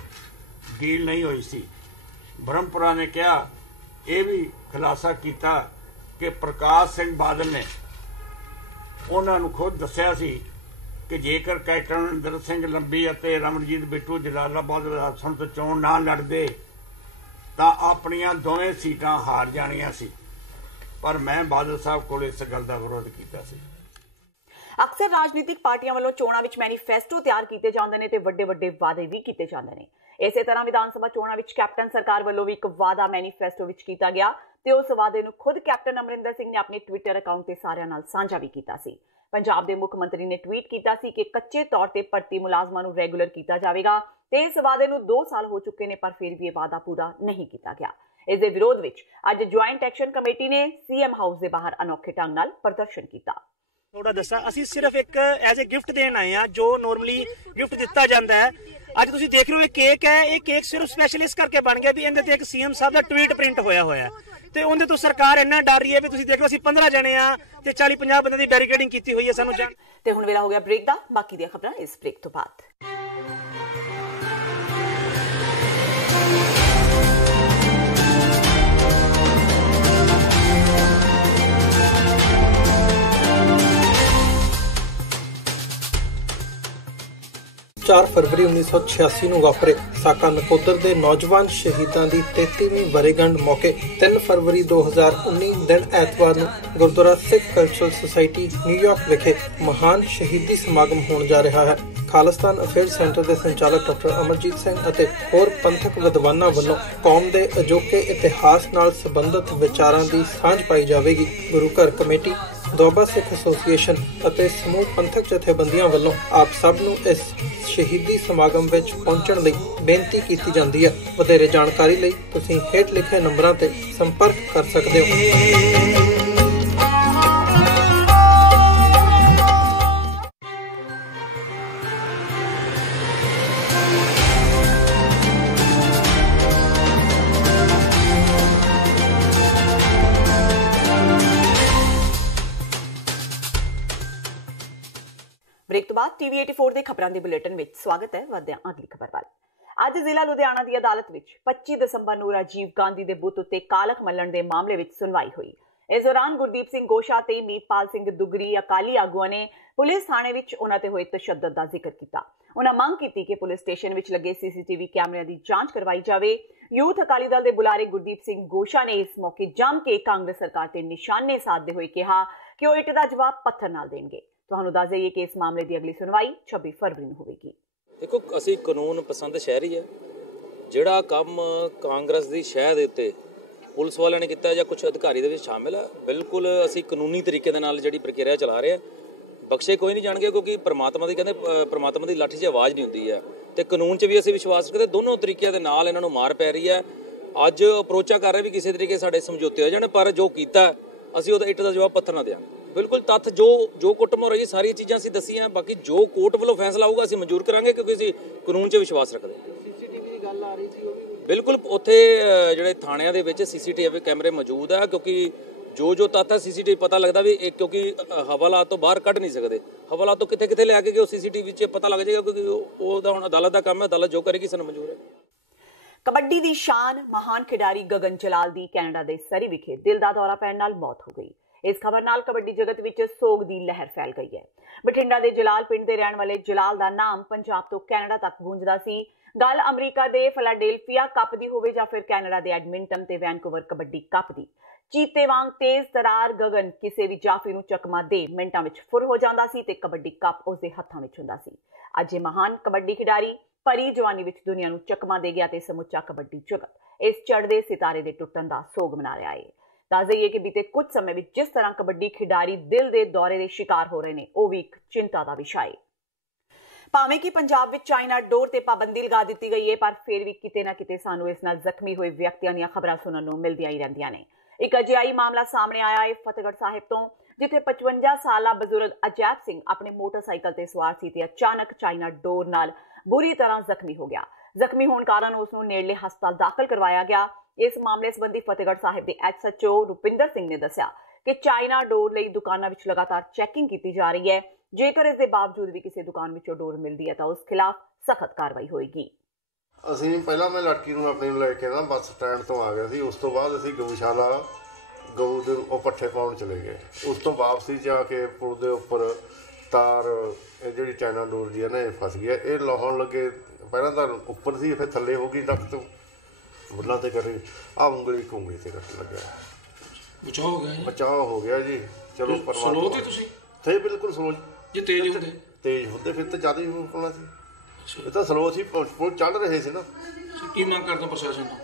ਡੀਲ ਨਹੀਂ ਹੋਈ ਸੀ। ਬ੍ਰਹਮਪੁਰਾ ਨੇ ਕਿਹਾ, ਇਹ ਵੀ ਖੁਲਾਸਾ ਕੀਤਾ ਕਿ ਪ੍ਰਕਾਸ਼ ਸਿੰਘ ਬਾਦਲ ਨੇ ਉਹਨਾਂ ਨੂੰ ਖੁਦ ਦੱਸਿਆ ਸੀ ਕਿ ਜੇਕਰ ਕੈਪਟਨ ਅਮਰਿੰਦਰ ਸਿੰਘ ਲੰਬੀ ਅਤੇ ਰਮਨਜੀਤ ਬਿੱਟੂ ਜਲਾਲਾਬਾਦ ਆਸਣ ਤੋਂ ਚੋਣ ਨਾ ਲੜਦੇ ਤਾਂ ਆਪਣੀਆਂ ਦੋਵੇਂ ਸੀਟਾਂ ਹਾਰ ਜਾਣੀਆਂ ਸੀ। ਪਰ ਮੈਂ ਬਾਦਲ ਸਾਹਿਬ ਕੋਲ ਇਸ ਗੱਲ ਦਾ ਵਿਰੋਧ ਕੀਤਾ ਸੀ। ਅਕਸਰ ਰਾਜਨੀਤਿਕ ਪਾਰਟੀਆਂ ਵੱਲੋਂ ਚੋਣਾਂ ਵਿੱਚ ਮੈਨੀਫੈਸਟੋ ਤਿਆਰ ਕੀਤੇ ਜਾਂਦੇ ਨੇ ਤੇ ਵੱਡੇ ਵੱਡੇ ਵਾਅਦੇ ਵੀ ਕੀਤੇ ਜਾਂਦੇ ਨੇ। ਇਸੇ ਤਰ੍ਹਾਂ ਵਿਧਾਨ ਸਭਾ ਚੋਣਾਂ ਵਿੱਚ ਕੈਪਟਨ ਸਰਕਾਰ ਵੱਲੋਂ ਵੀ ਇੱਕ ਵਾਅਦਾ ਮੈਨੀਫੈਸਟੋ ਵਿੱਚ ਕੀਤਾ ਗਿਆ ਤੇ ਉਸ ਵਾਅਦੇ ਨੂੰ ਖੁਦ ਕੈਪਟਨ ਅਮਰਿੰਦਰ ਸਿੰਘ ਨੇ ਆਪਣੇ ਟਵਿੱਟਰ ਅਕਾਊਂਟ ਤੇ ਸਾਰਿਆਂ ਨਾਲ ਸਾਂਝਾ ਵੀ ਕੀਤਾ ਸੀ। ਪੰਜਾਬ ਦੇ ਮੁੱਖ ਮੰਤਰੀ ਨੇ ਟਵੀਟ ਕੀਤਾ ਸੀ ਕਿ ਕੱਚੇ ਤੌਰ ਤੇ ਭਰਤੀ ਮੁਲਾਜ਼ਮਾਂ ਨੂੰ ਰੈਗੂਲਰ ਕੀਤਾ ਜਾਵੇਗਾ ਤੇ ਇਸ ਵਾਅਦੇ ਨੂੰ 2 ਸਾਲ ਹੋ ਚੁੱਕੇ ਨੇ ਪਰ ਫਿਰ ਵੀ ਇਹ ਵਾਅਦਾ ਪੂਰਾ ਨਹੀਂ ਕੀਤਾ ਗਿਆ। ਇਸ ਦੇ ਵਿਰੋਧ ਵਿੱਚ ਅੱਜ ਜੁਆਇੰਟ ਐਕਸ਼ਨ ਕਮੇਟੀ ਨੇ ਸੀਐਮ ਹਾਊਸ ਦੇ ਬਾਹਰ ਅਨੋਖੇ ਢੰਗ ਨਾਲ ਪ੍ਰਦਰਸ਼ਨ ਕੀਤਾ। ਥੋੜਾ ਦੱਸਾਂ, ਅਸੀਂ ਸਿਰਫ ਇੱਕ ਐਜ਼ ਅ ਗਿਫਟ ਦੇਣ ਆਏ ਆ ਜੋ ਨਾਰਮਲੀ ਗਿਫਟ ਦਿੱਤਾ ਜਾਂਦਾ ਹੈ। ਅੱਜ ਤੁਸੀਂ ਦੇਖ ਰਹੇ ਹੋ ਇਹ ਕੇਕ ਹੈ, ਇਹ ਕੇਕ ਸਿਰਫ ਸਪੈਸ਼ਲ ਇਸ ਕਰਕੇ ਬਣ ਗਿਆ ਵੀ ਇਹਦੇ ਤੇ ਇੱਕ ਸੀਐਮ ਸਾਹਿਬ ਦਾ ਟਵੀਟ ਪ੍ਰਿੰਟ ਹੋਇਆ ਹੋਇਆ ਤੇ ਉਹਦੇ ਤੋਂ ਸਰਕਾਰ ਇੰਨਾ ਡਰ ਰਹੀ ਹੈ ਵੀ ਤੁਸੀਂ ਦੇਖ ਲਓ ਅਸੀਂ 15 ਜਣੇ ਆ ਤੇ 40-50 ਬੰਦੇ ਦੀ ਬੈਰੀਕੇਡਿੰਗ ਕੀਤੀ ਹੋਈ ਹੈ ਸਾਨੂੰ ਜਾਣ। ਤੇ ਹੁਣ ਵੇਲਾ ਹੋ ਗਿਆ ਬ੍ਰੇਕ ਦਾ। ਬਾਕੀ ਦੀਆਂ ਖਬਰਾਂ ਇਸ ਬ੍ਰੇਕ ਤੋਂ ਬਾਅਦ। फरवरी 1986 ਨੂੰ ਵਾਪਰੇ ਸਾਕਾ ਨਕੋਦਰ ਦੇ ਨੌਜਵਾਨ ਸ਼ਹੀਦਾਂ ਦੀ 33ਵੀਂ ਵਰ੍ਹੇਗੰਢ ਮੌਕੇ 3 ਫਰਵਰੀ 2019 ਦਿਨ ਐਤਵਾਰ ਨੂੰ ਗੁਰਦੁਆਰਾ ਸਿੱਖ ਕਲਚਰਲ ਸੁਸਾਇਟੀ ਨਿਊਯਾਰਕ ਵਿਖੇ ਮਹਾਨ ਸ਼ਹੀਦੀ ਸਮਾਗਮ ਹੋਣ ਜਾ ਰਿਹਾ ਹੈ। ਖਾਲਿਸਤਾਨ ਅਫੇਅਰਸ ਸੈਂਟਰ ਦੇ ਸੰਚਾਲਕ ਡਾਕਟਰ ਅਮਰਜੀਤ ਸਿੰਘ ਅਤੇ ਹੋਰ ਪੰਥਕ ਵਿਦਵਾਨਾਂ ਵੱਲੋਂ ਕੌਮ ਦੇ ਅਜੋਕੇ ਇਤਿਹਾਸ ਨਾਲ ਸੰਬੰਧਿਤ ਵਿਚਾਰਾਂ ਦੀ ਸਾਂਝ ਪਾਈ ਜਾਵੇਗੀ। ਗੁਰੂ ਘਰ ਕਮੇਟੀ, ਦੁਆਬਾ ਸਿੱਖ ਐਸੋਸੀਏਸ਼ਨ ਅਤੇ ਸਮੂਹ ਪੰਥਕ ਜਥੇਬੰਦੀਆਂ ਵੱਲੋਂ ਆਪ ਸਭ ਨੂੰ ਇਸ ਸ਼ਹੀਦੀ ਸਮਾਗਮ ਵਿੱਚ ਪਹੁੰਚਣ ਲਈ ਬੇਨਤੀ ਕੀਤੀ ਜਾਂਦੀ ਹੈ। ਵਧੇਰੇ ਜਾਣਕਾਰੀ ਲਈ ਤੁਸੀਂ ਹੇਠ ਲਿਖੇ ਨੰਬਰਾਂ ਤੇ ਸੰਪਰਕ ਕਰ ਸਕਦੇ ਹੋ। ਬ੍ਰੇਕ ਤੋਂ ਬਾਅਦ ਟੀਵੀ 84 ਦੇ ਖਬਰਾਂ ਦੇ ਬੁਲੇਟਿਨ ਵਿੱਚ ਸਵਾਗਤ ਹੈ। ਵਧਦੇ ਹਾਂ ਅਗਲੀ ਖਬਰ ਵੱਲ। ਅੱਜ ਜ਼ਿਲ੍ਹਾ ਲੁਧਿਆਣਾ ਦੀ ਅਦਾਲਤ ਵਿੱਚ 25 ਦਸੰਬਰ ਨੂੰ ਰਾਜੀਵ ਗਾਂਧੀ ਦੇ ਬੁੱਤ ਉੱਤੇ ਕਾਲਖ ਮੱਲਣ ਦੇ ਮਾਮਲੇ ਵਿੱਚ ਸੁਣਵਾਈ ਹੋਈ। ਇਸ ਦੌਰਾਨ ਗੁਰਦੀਪ ਸਿੰਘ ਗੋਸ਼ਾ ਤੇ ਮੀਤਪਾਲ ਸਿੰਘ ਦੁਗਰੀ ਅਕਾਲੀ ਆਗੂਆਂ ਨੇ ਪੁਲਿਸ ਥਾਣੇ ਵਿੱਚ ਉਹਨਾਂ ਤੇ ਹੋਏ ਤਸ਼ੱਦਦ ਦਾ ਜ਼ਿਕਰ ਕੀਤਾ। ਉਹਨਾਂ ਮੰਗ ਕੀਤੀ ਕਿ ਪੁਲਿਸ ਸਟੇਸ਼ਨ ਵਿੱਚ ਲੱਗੇ ਸੀਸੀਟੀਵੀ ਕੈਮਰਿਆਂ ਦੀ ਜਾਂਚ ਕਰਵਾਈ ਜਾਵੇ। ਯੂਥ ਅਕਾਲੀ ਦਲ ਦੇ ਬੁਲਾਰੇ ਗੁਰਦੀਪ ਸਿੰਘ ਗੋਸ਼ਾ ਨੇ ਇਸ ਮੌਕੇ ਜੰਮ ਕੇ ਕਾਂਗਰਸ ਸਰਕਾਰ ਤੇ ਨਿਸ਼ਾਨੇ ਸਾਧਦੇ ਹੋਏ ਕਿਹਾ ਕਿ ਉਹ ਇੱਟ ਦਾ ਜਵਾਬ ਪੱਥਰ ਨਾਲ ਦੇਣਗੇ। ਤੁਹਾਨੂੰ ਦੱਸ ਦਈਏ ਕਿ ਇਸ ਮਾਮਲੇ ਦੀ ਅਗਲੀ ਸੁਣਵਾਈ 26 ਫਰਵਰੀ ਨੂੰ ਹੋਵੇਗੀ। ਦੇਖੋ, ਅਸੀਂ ਕਾਨੂੰਨ ਪਸੰਦ ਸ਼ਹਿਰੀ ਹੈ। ਜਿਹੜਾ ਕੰਮ ਕਾਂਗਰਸ ਦੀ ਸ਼ਹਿ ਦੇ ਉੱਤੇ ਪੁਲਿਸ ਵਾਲਿਆਂ ਨੇ ਕੀਤਾ ਜਾਂ ਕੁਝ ਅਧਿਕਾਰੀ ਦੇ ਵਿੱਚ ਸ਼ਾਮਿਲ ਹੈ, ਬਿਲਕੁਲ ਅਸੀਂ ਕਾਨੂੰਨੀ ਤਰੀਕੇ ਦੇ ਨਾਲ ਜਿਹੜੀ ਪ੍ਰਕਿਰਿਆ ਚਲਾ ਰਹੇ ਹਾਂ। ਬਖਸ਼ੇ ਕੋਈ ਨਹੀਂ ਜਾਣਗੇ, ਕਿਉਂਕਿ ਪ੍ਰਮਾਤਮਾ ਦੀ ਕਹਿੰਦੇ ਪ੍ਰਮਾਤਮਾ ਦੀ ਲਾਠੀ 'ਚ ਆਵਾਜ਼ ਨਹੀਂ ਹੁੰਦੀ ਹੈ ਤੇ ਕਾਨੂੰਨ 'ਚ ਵੀ ਅਸੀਂ ਵਿਸ਼ਵਾਸ ਕਰਦੇ। ਦੋਨੋਂ ਤਰੀਕਿਆਂ ਦੇ ਨਾਲ ਇਹਨਾਂ ਨੂੰ ਮਾਰ ਪੈ ਰਹੀ ਹੈ। ਅੱਜ ਅਪਰੋਚਾਂ ਕਰ ਰਹੇ ਵੀ ਕਿਸੇ ਤਰੀਕੇ ਸਾਡੇ ਸਮਝੌਤੇ ਹੋ ਜਾਣ, ਪਰ ਜੋ ਕੀਤਾ ਅਸੀਂ ਉਹਦਾ ਇੱਟ ਦਾ ਜਵਾਬ ਪੱਥਰ ਨਾਲ ਦਿਆਂਗੇ। ਬਿਲਕੁਲ ਤੱਥ ਜੋ ਕੁੱਟਮਾਰ ਹੋਈ ਸਾਰੀਆਂ ਚੀਜ਼ਾਂ ਅਸੀਂ ਦੱਸੀਆਂ। ਬਾਕੀ ਜੋ ਕੋਰਟ ਵੱਲੋਂ ਫੈਸਲਾ ਹੋਊਗਾ ਅਸੀਂ ਮਨਜ਼ੂਰ ਕਰਾਂਗੇ, ਕਿਉਂਕਿ ਅਸੀਂ ਕਾਨੂੰਨ 'ਚ ਵਿਸ਼ਵਾਸ ਰੱਖਦੇ ਹਾਂ। ਸੀਸੀਟੀਵੀ ਦੀ ਗੱਲ ਆ ਰਹੀ ਸੀ, ਉਹ ਵੀ ਬਿਲਕੁਲ ਉੱਥੇ ਜਿਹੜੇ ਥਾਣਿਆਂ ਦੇ ਵਿੱਚ ਸੀਸੀਟੀਵੀ ਕੈਮਰੇ ਮੌਜੂਦ ਆ, ਕਿਉਂਕਿ ਜੋ ਤੱਥ ਹੈ ਸੀਸੀਟੀਵੀ ਪਤਾ ਲੱਗਦਾ ਵੀ ਇਹ, ਕਿਉਂਕਿ ਹਵਾਲਾਤ ਤੋਂ ਬਾਹਰ ਕੱਢ ਨਹੀਂ ਸਕਦੇ। ਹਵਾਲਾਤ ਤੋਂ ਕਿੱਥੇ ਲੈ ਕੇ ਉਹ ਸੀਸੀਟੀਵੀ 'ਚ ਪਤਾ ਲੱਗ ਜਾਏਗਾ, ਕਿਉਂਕਿ ਉਹਦਾ ਹੁਣ ਅਦਾਲਤ ਦਾ ਕੰਮ ਹੈ। ਅਦਾਲਤ ਜੋ ਕਰੇਗੀ ਸਾਨੂੰ ਮਨਜ਼ੂਰ ਹੈ। ਕਬੱਡੀ ਦੀ ਸ਼ਾਨ ਮਹਾਨ ਖਿਡਾਰੀ ਗਗਨ ਜਲਾਲ ਦੀ ਕੈਨੇਡਾ ਦੇ ਸਰੀ ਵਿਖੇ ਦਿਲ ਦਾ ਦੌਰਾ ਪੈਣ ਨਾਲ ਮੌਤ ਹੋ ਗਈ। ਇਸ ਖਬਰ ਨਾਲ ਕਬੱਡੀ ਜਗਤ ਵਿੱਚ ਸੋਗ ਦੀ ਲਹਿਰ ਫੈਲ ਗਈ ਹੈ। ਬਠਿੰਡਾ ਦੇ ਜਲਾਲ ਪਿੰਡ ਦੇ ਰਹਿਣ ਵਾਲੇ ਜਲਾਲ ਦਾ ਨਾਮ ਪੰਜਾਬ ਤੋਂ ਕੈਨੇਡਾ ਤੱਕ ਗੂੰਜਦਾ ਸੀ। ਗੱਲ ਅਮਰੀਕਾ ਦੇ ਫਿਲਾਡੇਲਫੀਆ ਕੱਪ ਦੀ ਹੋਵੇ ਜਾਂ ਫਿਰ ਕੈਨੇਡਾ ਦੇ ਐਡਮਿੰਟਨ ਤੇ ਵੈਨਕੂਵਰ ਕਬੱਡੀ ਕੱਪ ਦੀ, ਚੀਤੇ ਵਾਂਗ ਤੇਜ਼ ਤਰਾਰ ਗਗਨ ਕਿਸੇ ਵੀ ਜਾਫੀ ਨੂੰ ਚਕਮਾ ਦੇ ਮਿੰਟਾਂ ਵਿੱਚ ਫੁਰ ਹੋ ਜਾਂਦਾ ਸੀ ਤੇ ਕਬੱਡੀ ਕੱਪ ਉਸਦੇ ਹੱਥਾਂ ਵਿੱਚ ਹੁੰਦਾ ਸੀ। ਅੱਜ ਇਹ ਮਹਾਨ ਕਬੱਡੀ ਖਿਡਾਰੀ ਭਰੀ ਜਵਾਨੀ ਵਿੱਚ ਦੁਨੀਆ ਨੂੰ ਚਕਮਾ ਦੇ ਗਿਆ ਤੇ ਸਮੁੱਚਾ ਕਬੱਡੀ ਜਗਤ ਇਸ ਚੜ੍ਹਦੇ ਸਿਤਾਰੇ ਦੇ ਟੁੱਟਣ ਦਾ ਸੋਗ ਮਨਾ ਰਿਹਾ ਹੈ। ਦੱਸ ਦਈਏ ਕਿ ਬੀਤੇ ਕੁਝ ਸਮੇਂ ਵਿੱਚ ਜਿਸ ਤਰ੍ਹਾਂ ਕਬੱਡੀ ਖਿਡਾਰੀ ਦਿਲ ਦੇ ਦੌਰੇ ਦੇ ਸ਼ਿਕਾਰ ਹੋ ਰਹੇ ਨੇ, ਉਹ ਵੀ ਇੱਕ ਚਿੰਤਾ ਦਾ ਵਿਸ਼ਾ ਹੈ। ਭਾਵੇਂ ਕਿ ਪੰਜਾਬ ਵਿੱਚ ਚਾਈਨਾ ਡੋਰ ਤੇ ਪਾਬੰਦੀ ਲਗਾ ਦਿੱਤੀ ਗਈ ਹੈ, ਪਰ ਫਿਰ ਵੀ ਕਿਤੇ ਨਾ ਕਿਤੇ ਸਾਨੂੰ ਇਸ ਨਾਲ ਜ਼ਖਮੀ ਹੋਏ ਵਿਅਕਤੀਆਂ ਦੀਆਂ ਖਬਰਾਂ ਸੁਣਨ ਨੂੰ ਮਿਲਦੀਆਂ ਹੀ ਰਹਿੰਦੀਆਂ ਨੇ। ਇੱਕ ਅਜਿਹਾ ਹੀ ਮਾਮਲਾ ਸਾਹਮਣੇ ਆਇਆ ਹੈ ਫਤਿਹਗੜ੍ਹ ਸਾਹਿਬ ਤੋਂ, ਜਿੱਥੇ 55 ਸਾਲਾ ਬਜ਼ੁਰਗ ਅਜੈਬ ਸਿੰਘ ਆਪਣੇ ਮੋਟਰਸਾਈਕਲ ਤੇ ਸਵਾਰ ਸੀ ਤੇ ਅਚਾਨਕ ਚਾਈਨਾ ਡੋਰ ਨਾਲ ਬੁਰੀ ਤਰ੍ਹਾਂ ਜ਼ਖਮੀ ਹੋ ਗਿਆ। ਜ਼ਖਮੀ ਹੋਣ ਕਾਰਨ ਉਸ ਨੂੰ ਨੇੜਲੇ ਹਸਪਤਾਲ ਦਾਖਲ ਕਰਵਾਇਆ ਗਿਆ। ਇਸ ਮਾਮਲੇ ਸੰਬੰਧੀ ਫਤਿਹਗੜ੍ਹ ਸਾਹਿਬ ਦੇ SHO ਰੁਪਿੰਦਰ ਸਿੰਘ ਨੇ ਦੱਸਿਆ ਕਿ ਚਾਈਨਾ ਡੋਰ ਲਈ ਦੁਕਾਨਾਂ ਵਿੱਚ ਲਗਾਤਾਰ ਚੈਕਿੰਗ ਕੀਤੀ ਜਾ ਰਹੀ ਹੈ। ਜੇਕਰ ਇਸ ਦੇ ਬਾਵਜੂਦ ਵੀ ਕਿਸੇ ਦੁਕਾਨ ਵਿੱਚੋਂ ਡੋਰ ਮਿਲਦੀ ਹੈ ਤਾਂ ਉਸ ਖਿਲਾਫ ਸਖਤ ਕਾਰਵਾਈ ਹੋਏਗੀ। ਅਸੀਂ ਪਹਿਲਾਂ ਮੈਂ ਲੜਕੀ ਨੂੰ ਆਪਣੀ ਨੂੰ ਲੈ ਕੇ ਨਾ ਬੱਸ ਸਟੈਂਡ ਤੋਂ ਆ ਗਿਆ ਸੀ। ਉਸ ਤੋਂ ਬਾਅਦ ਅਸੀਂ ਗਊਸ਼ਾਲਾ ਗਊ ਦੇ ਉਹ ਪੱਠੇ ਪਾਉਣ ਚਲੇ ਗਏ। ਉਸ ਤੋਂ ਵਾਪਸੀ ਜਾ ਕੇ ਪੁਲ ਦੇ ਉੱਪਰ ਤਾਰ ਇਹ ਜਿਹੜੀ ਚਾਈਨਾ ਡੋਰ ਦੀ ਹੈ ਨਾ ਇਹ ਫਸ ਗਿਆ। ਇਹ ਲਾਉਣ ਲੱਗੇ ਪਹਿਲਾਂ ਤਾਂ ਉੱਪਰ ਸੀ, ਫਿਰ ਥੱਲੇ ਹੋ ਗਈ ਡੱਕ ਤੋਂ ਬੁੱਲਾਂ ਤੇ ਕਰੇ ਆ ਉਂਗਲੀ ਤੇ ਕੱਟ ਲੱਗਿਆ। ਬਚਾਅ ਹੋ ਗਿਆ ਜੀ। ਚਲੋ ਸਲੋ ਤੇ ਤੁਸੀਂ ਥੇ ਬਿਲਕੁਲ ਸਲੋ। ਜੇ ਤੇਜ਼ ਹੁੰਦੇ ਫਿਰ ਤਾਂ ਜ਼ਿਆਦਾ ਹੀ ਹੋਣਾ ਸੀ। ਇਹ ਤਾਂ ਸਲੋ ਸੀ, ਪੁਲ ਚੱਲ ਰਹੇ ਸੀ ਨਾ। ਕੀ ਮੰਗ ਕਰਦੇ ਪ੍ਰਸ਼ਾਸਨ ਤੋਂ?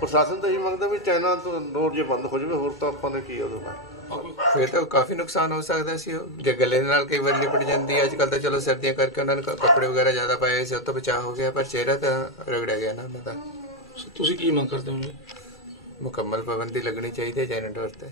ਪ੍ਰਸ਼ਾਸਨ ਤਾਂ ਇਹੀ ਮੰਗਦਾ ਵੀ ਚਾਈਨਾ ਤੋਂ ਡੋਰ ਜੇ ਬੰਦ ਹੋ ਜਾਵੇ, ਹੋਰ ਤਾਂ ਆਪਾਂ ਨੇ ਕੀ ਉਹਦੇ ਨਾਲ। ਫਿਰ ਤਾਂ ਕਾਫੀ ਨੁਕਸਾਨ ਹੋ ਸਕਦਾ ਸੀ। ਜੇ ਗੱਲੇ ਨਾਲ ਕਈ ਵਾਰ ਲਿਪਟ ਜਾਂਦੀ ਹੈ। ਅੱਜ ਕੱਲ੍ਹ ਤਾਂ ਚਲੋ ਸਰਦੀਆਂ ਕਰਕੇ ਉਹਨਾਂ ਨੇ ਕੱਪੜੇ ਵਗੈਰਾ ਜ਼ਿਆਦਾ ਪਾਏ ਸੀ, ਉਹ ਤੋਂ ਬਚਾਅ ਹੋ ਗਿਆ, ਪਰ ਚਿਹਰਾ ਤਾਂ ਰਗੜਿਆ ਗਿਆ ਨਾ ਉਹਨਾਂ ਦਾ। ਤੁਸੀਂ ਕੀ ਮੰਗ ਕਰਦੇ ਹੋ? ਮੁਕੰਮਲ ਪਾਬੰਦੀ ਲੱਗਣੀ ਚਾਹੀਦੀ ਹੈ ਚਾਈਨਾ ਡੋਰ ਤੇ।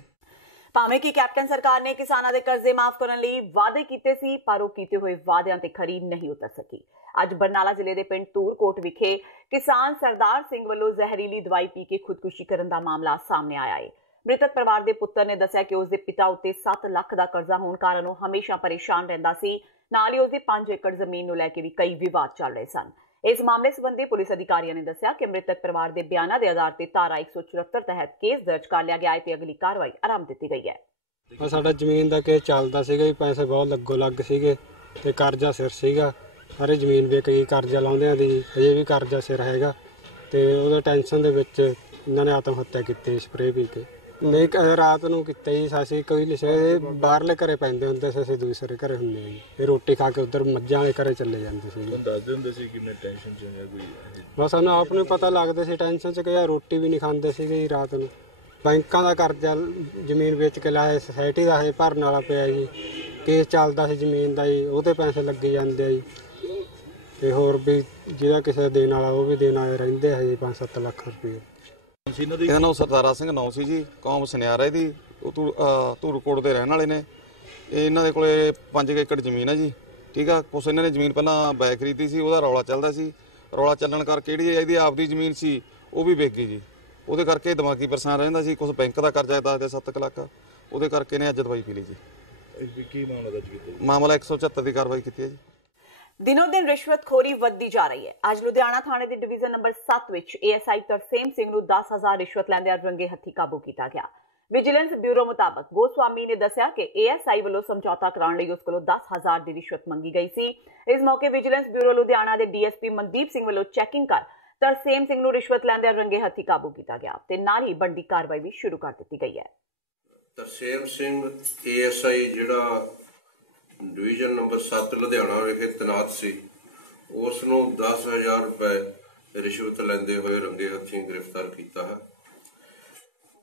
ਭਾਵੇਂ ਕਿ ਕੈਪਟਨ ਸਰਕਾਰ ਨੇ ਕਿਸਾਨਾਂ ਦੇ ਕਰਜ਼ੇ ਮਾਫ ਕਰਨ ਲਈ ਵਾਅਦੇ ਕੀਤੇ ਸੀ, ਪਰ ਉਹ ਕੀਤੇ ਹੋਏ ਵਾਅਦਿਆਂ ਤੇ ਖਰੀ ਨਹੀਂ ਉਤਰ ਸਕੀ। ਅੱਜ ਬਰਨਾਲਾ ਜ਼ਿਲ੍ਹੇ ਦੇ ਪਿੰਡ ਧੂਰਕੋਟ ਵਿਖੇ ਕਿਸਾਨ ਸਰਦਾਰ ਸਿੰਘ ਵੱਲੋਂ ਜ਼ਹਿਰੀਲੀ ਦਵਾਈ ਪੀ ਕੇ ਖੁਦਕੁਸ਼ੀ ਕਰਨ ਦਾ ਮਾਮਲਾ ਸਾਹਮਣੇ ਆਇਆ ਹੈ। ਮ੍ਰਿਤਕ ਪਰਿਵਾਰ ਦੇ ਪੁੱਤਰ ਨੇ ਦੱਸਿਆ ਕਿ ਉਸ ਦੇ ਪਿਤਾ ਉੱਤੇ 7 ਲੱਖ ਦਾ ਕਰਜ਼ਾ ਹੋਣ ਕਾਰਨ ਉਹ ਹਮੇਸ਼ਾ ਪਰੇਸ਼ਾਨ ਰਹਿੰਦਾ ਸੀ। ਨਾਲ ਹੀ ਉਸ ਦੀ 5 ਏਕੜ ਜ਼ਮੀਨ ਨੂੰ ਲੈ ਕੇ ਵੀ ਕਈ ਵਿਵਾਦ ਚੱਲ ਰਹੇ ਸਨ। ਇਸ ਮਾਮਲੇ ਸੰਬੰਧੀ ਪੁਲਿਸ ਅਧਿਕਾਰੀਆਂ ਨੇ ਦੱਸਿਆ ਕਿ ਮ੍ਰਿਤਕ ਪਰਿਵਾਰ ਦੇ ਬਿਆਨਾਂ ਦੇ ਆਧਾਰ ਤੇ ਧਾਰਾ 174 ਤਹਿਤ ਕੇਸ ਦਰਜ ਕਰ ਲਿਆ ਗਿਆ ਹੈ ਤੇ ਅਗਲੀ ਕਾਰਵਾਈ ਆਰੰਭ ਦਿੱਤੀ ਗਈ ਹੈ। ਸਾਡਾ ਜ਼ਮੀਨ ਦਾ ਕੇਸ ਚੱਲਦਾ ਸੀਗਾ ਜੀ, ਪੈਸੇ ਬਹੁਤ ਲੱਗੋ ਲੱਗ ਸੀਗੇ ਤੇ ਕਰਜ਼ਾ ਸਿਰ ਸੀਗਾ। ਸਾਰੇ ਜ਼ਮੀਨ ਵੇਚ ਕੇ ਕਰਜ਼ਾ ਲਾਉਂਦਿਆਂ ਦੀ ਅਜੇ ਵੀ ਕਰਜ਼ਾ ਸਿਰ ਹੈਗਾ ਤੇ ਉਹਦੇ ਟੈਨਸ਼ਨ ਦੇ ਵਿੱਚ ਇਹਨਾਂ ਨੇ ਆਤਮ ਹੱਤਿਆ ਕੀਤੀ ਸਪਰੇਅ ਪੀ ਕੇ। ਨਹੀਂ ਰਾਤ ਨੂੰ ਕੀਤਾ ਜੀ। ਅਸੀਂ ਕੋਈ ਲਿਖੇ ਬਾਹਰਲੇ ਘਰੇ ਪੈਂਦੇ ਹੁੰਦੇ ਸੀ, ਅਸੀਂ ਦੂਸਰੇ ਘਰੇ ਹੁੰਦੇ ਜੀ। ਇਹ ਰੋਟੀ ਖਾ ਕੇ ਉੱਧਰ ਮੱਝਾਂ ਵਾਲੇ ਘਰੇ ਚੱਲੇ ਜਾਂਦੇ ਸੀ। ਦੱਸਦੇ ਹੁੰਦੇ ਸੀ ਕਿੰਨੇ ਟੈਨਸ਼ਨ ਚ ਹੈ ਕੋਈ? ਬਸ ਸਾਨੂੰ ਆਪ ਨੂੰ ਪਤਾ ਲੱਗਦਾ ਸੀ ਟੈਨਸ਼ਨ ਚ ਕਿ ਰੋਟੀ ਵੀ ਨਹੀਂ ਖਾਂਦੇ ਸੀਗੇ ਜੀ ਰਾਤ ਨੂੰ। ਬੈਂਕਾਂ ਦਾ ਕਰਜ਼ਾ ਜ਼ਮੀਨ ਵੇਚ ਕੇ ਲਾਇਆ, ਸੁਸਾਇਟੀ ਦਾ ਹਜੇ ਭਰਨ ਵਾਲਾ ਪਿਆ ਜੀ। ਕੇਸ ਚੱਲਦਾ ਸੀ ਜ਼ਮੀਨ ਦਾ ਜੀ, ਉਹਦੇ ਪੈਸੇ ਲੱਗੇ ਜਾਂਦੇ ਆ ਜੀ। ਤੇ ਹੋਰ ਵੀ ਜਿਹਦਾ ਕਿਸੇ ਦੇਣ ਵਾਲਾ ਉਹ ਵੀ ਦੇਣ ਵਾਲੇ ਰਹਿੰਦੇ ਆ ਜੀ 5-7 ਲੱਖ ਰੁਪਏ। ਇਹਦਾ ਨਾਮ ਸਰਦਾਰਾ ਸਿੰਘ ਨਾਂ ਸੀ ਜੀ, ਕੌਮ ਸੁਨਿਆਰਾ ਇਹਦੀ। ਉਹ ਧੂਰਕੋਟ ਦੇ ਰਹਿਣ ਵਾਲੇ ਨੇ। ਇਹਨਾਂ ਦੇ ਕੋਲੇ 5 ਏਕੜ ਜ਼ਮੀਨ ਹੈ ਜੀ, ਠੀਕ ਆ। ਕੁਛ ਇਹਨਾਂ ਨੇ ਜ਼ਮੀਨ ਪਹਿਲਾਂ ਬੈ ਖਰੀਦੀ ਸੀ, ਉਹਦਾ ਰੌਲਾ ਚੱਲਦਾ ਸੀ। ਰੌਲਾ ਚੱਲਣ ਕਰਕੇ ਜਿਹੜੀ ਇਹਦੀ ਆਪਦੀ ਜ਼ਮੀਨ ਸੀ ਉਹ ਵੀ ਵਿਕ ਗਈ ਜੀ। ਉਹਦੇ ਕਰਕੇ ਦਿਮਾਗੀ ਪਰੇਸ਼ਾਨ ਰਹਿੰਦਾ ਸੀ। ਕੁਛ ਬੈਂਕ ਦਾ ਕਰਜ਼ਾ ਦੱਸਦੇ 7 ਲੱਖ, ਉਹਦੇ ਕਰਕੇ ਨੇ ਅੱਜ ਦਵਾਈ ਪੀ ਲਈ ਜੀ। ਕੀ ਮਾਮਲਾ ਦਰਜ ਕੀਤਾ? ਮਾਮਲਾ 174 ਦੀ ਕਾਰਵਾਈ ਕੀਤੀ ਹੈ ਜੀ। ਦਿਨੋਂ ਦਿਨ ਰਿਸ਼ਵਤਖੋਰੀ ਵੱਧਦੀ ਜਾ ਰਹੀ ਹੈ। ਅੱਜ ਲੁਧਿਆਣਾ ਥਾਣੇ ਦੇ ਡਿਵੀਜ਼ਨ ਨੰਬਰ 7 ਵਿੱਚ ASI ਤਰਸੇਮ ਸਿੰਘ ਨੂੰ 10,000 ਰਿਸ਼ਵਤ ਲੈਂਦਿਆਂ ਰੰਗੇ ਹੱਥੀ ਕਾਬੂ ਕੀਤਾ ਗਿਆ। ਵਿਜੀਲੈਂਸ ਬਿਊਰੋ ਮੁਤਾਬਕ ਗੋਸਵਾਮੀ ਨੇ ਦੱਸਿਆ ਕਿ ASI ਵੱਲੋਂ ਸਮਝੌਤਾ ਕਰਾਉਣ ਲਈ ਉਸ ਕੋਲੋਂ 10,000 ਦੀ ਰਿਸ਼ਵਤ ਮੰਗੀ ਗਈ ਸੀ। ਇਸ ਮੌਕੇ ਵਿਜੀਲੈਂਸ ਬਿਊਰੋ ਲੁਧਿਆਣਾ ਦੇ DSP ਮਨਦੀਪ ਸਿੰਘ ਵੱਲੋਂ ਚੈਕਿੰਗ ਕਰ ਤਰਸੇਮ ਸਿੰਘ ਨੂੰ ਰਿਸ਼ਵਤ ਲੈਂਦਿਆਂ ਰੰਗੇ ਹੱਥੀ ਕਾਬੂ ਕੀਤਾ ਗਿਆ ਤੇ ਨਾਲ ਹੀ ਬਣਦੀ ਕਾਰਵਾਈ ਵੀ ਸ਼ੁਰੂ ਕਰ ਦਿੱਤੀ ਗਈ ਹੈ। ਤਰਸੇਮ ਸਿੰਘ ASI ਜਿਹੜਾ ਡਿਵੀਜ਼ਨ ਨੰਬਰ 7 ਲੁਧਿਆਣਾ ਵਿਖੇ ਤੈਨਾਤ ਸੀ, ਉਸ ਨੂੰ 10,000 ਰੁਪਏ ਰਿਸ਼ਵਤ ਲੈਂਦੇ ਹੋਏ ਰੰਗੇ ਹੱਥੀਂ ਗ੍ਰਿਫਤਾਰ ਕੀਤਾ ਹੈ।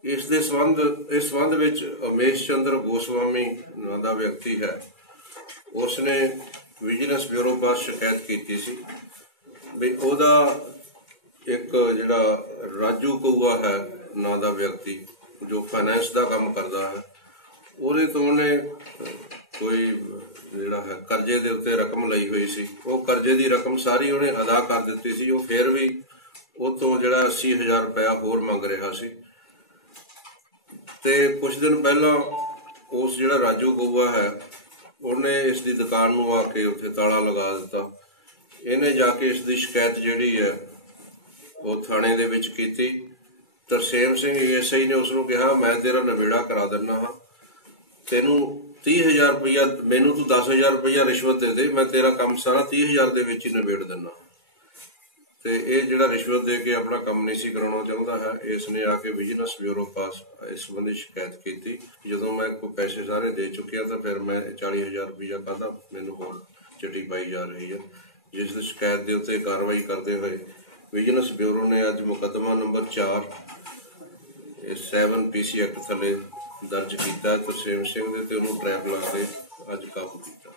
ਇਸ ਸੰਬੰਧ ਵਿੱਚ ਉਮੇਸ਼ ਚੰਦਰ ਗੋਸਵਾਮੀ ਨਾਂ ਦਾ ਵਿਅਕਤੀ ਹੈ। ਉਸ ਨੇ ਵਿਜੀਲੈਂਸ ਬਿਊਰੋ ਪਾਸ ਸ਼ਿਕਾਇਤ ਕੀਤੀ ਸੀ ਵੀ ਉਹਦਾ ਇੱਕ ਜਿਹੜਾ ਰਾਜੂ ਕਊਆ ਹੈ ਨਾਂ ਦਾ ਵਿਅਕਤੀ ਜੋ ਫਾਈਨੈਂਸ ਦਾ ਕੰਮ ਕਰਦਾ ਹੈ, ਉਹਦੇ ਤੋਂ ਉਹਨੇ ਕੋਈ ਜਿਹੜਾ ਹੈ ਕਰਜ਼ੇ ਦੇ ਉੱਤੇ ਰਕਮ ਲਈ ਹੋਈ ਸੀ। ਉਹ ਕਰਜ਼ੇ ਦੀ ਰਕਮ ਸਾਰੀ ਉਹਨੇ ਅਦਾ ਕਰ ਦਿੱਤੀ ਸੀ। ਉਹ ਫਿਰ ਵੀ ਉਹ ਤੋਂ ਜਿਹੜਾ 80,000 ਰੁਪਇਆ ਹੋਰ ਮੰਗ ਰਿਹਾ ਸੀ। ਤੇ ਕੁਝ ਦਿਨ ਪਹਿਲਾਂ ਉਸ ਜਿਹੜਾ ਰਾਜੂ ਕਊਆ ਹੈ ਉਹਨੇ ਇਸ ਦੀ ਦੁਕਾਨ ਨੂੰ ਆ ਕੇ ਉੱਥੇ ਤਾਲਾ ਲਗਾ ਦਿੱਤਾ। ਇਹਨੇ ਜਾ ਕੇ ਇਸ ਦੀ ਸ਼ਿਕਾਇਤ ਜਿਹੜੀ ਹੈ ਉਹ ਥਾਣੇ ਦੇ ਵਿੱਚ ਕੀਤੀ। ਤਰਸੇਮ ਸਿੰਘ ASI ਨੇ ਉਸ ਨੂੰ ਕਿਹਾ, ਮੈਂ ਤੇਰਾ ਨਵੇੜਾ ਕਰਾ ਦਿੰਦਾ ਹਾਂ, ਤੈਨੂੰ 30,000 ਰੁਪਇਆ, ਮੈਨੂੰ ਤੂੰ 10,000 ਰੁਪਇਆ ਰਿਸ਼ਵਤ ਦੇ ਦੇ, ਮੈਂ ਤੇਰਾ ਕੰਮ ਸਾਰਾ 30,000 ਦੇ ਵਿੱਚ ਹੀ ਨਿਬੇੜ ਦਿੰਦਾ। ਤੇ ਇਹ ਜਿਹੜਾ ਰਿਸ਼ਵਤ ਦੇ ਕੇ ਆਪਣਾ ਕੰਮ ਨਹੀਂ ਸੀ ਕਰਾਉਣਾ ਚਾਹੁੰਦਾ ਹੈ, ਇਸ ਨੇ ਆ ਕੇ ਵਿਜੀਲੈਂਸ ਬਿਊਰੋ ਪਾਸ ਇਸ ਸੰਬੰਧੀ ਸ਼ਿਕਾਇਤ ਕੀਤੀ। ਜਦੋਂ ਮੈਂ ਕੋਈ ਪੈਸੇ ਸਾਰੇ ਦੇ ਚੁੱਕਿਆ ਤਾਂ ਫਿਰ ਮੈਂ 40,000 ਰੁਪਇਆ ਕਾਹਦਾ ਮੈਨੂੰ ਹੋਰ ਚਿੱਟੀ ਪਾਈ ਜਾ ਰਹੀ ਹੈ। ਜਿਸ ਦੀ ਸ਼ਿਕਾਇਤ ਦੇ ਉੱਤੇ ਕਾਰਵਾਈ ਕਰਦੇ ਹੋਏ ਵਿਜੀਲੈਂਸ ਬਿਊਰੋ ਨੇ ਅੱਜ ਮੁਕੱਦਮਾ ਨੰਬਰ 4 7 PC ਐਕਟ ਥੱਲੇ ਦਰਜ ਕੀਤਾ ਤਰਸੇਮ ਸਿੰਘ ਦੇ ਤੇ ਉਹਨੂੰ ਟਰੈਪ ਲਾ ਕੇ ਅੱਜ ਕਾਬੂ ਕੀਤਾ।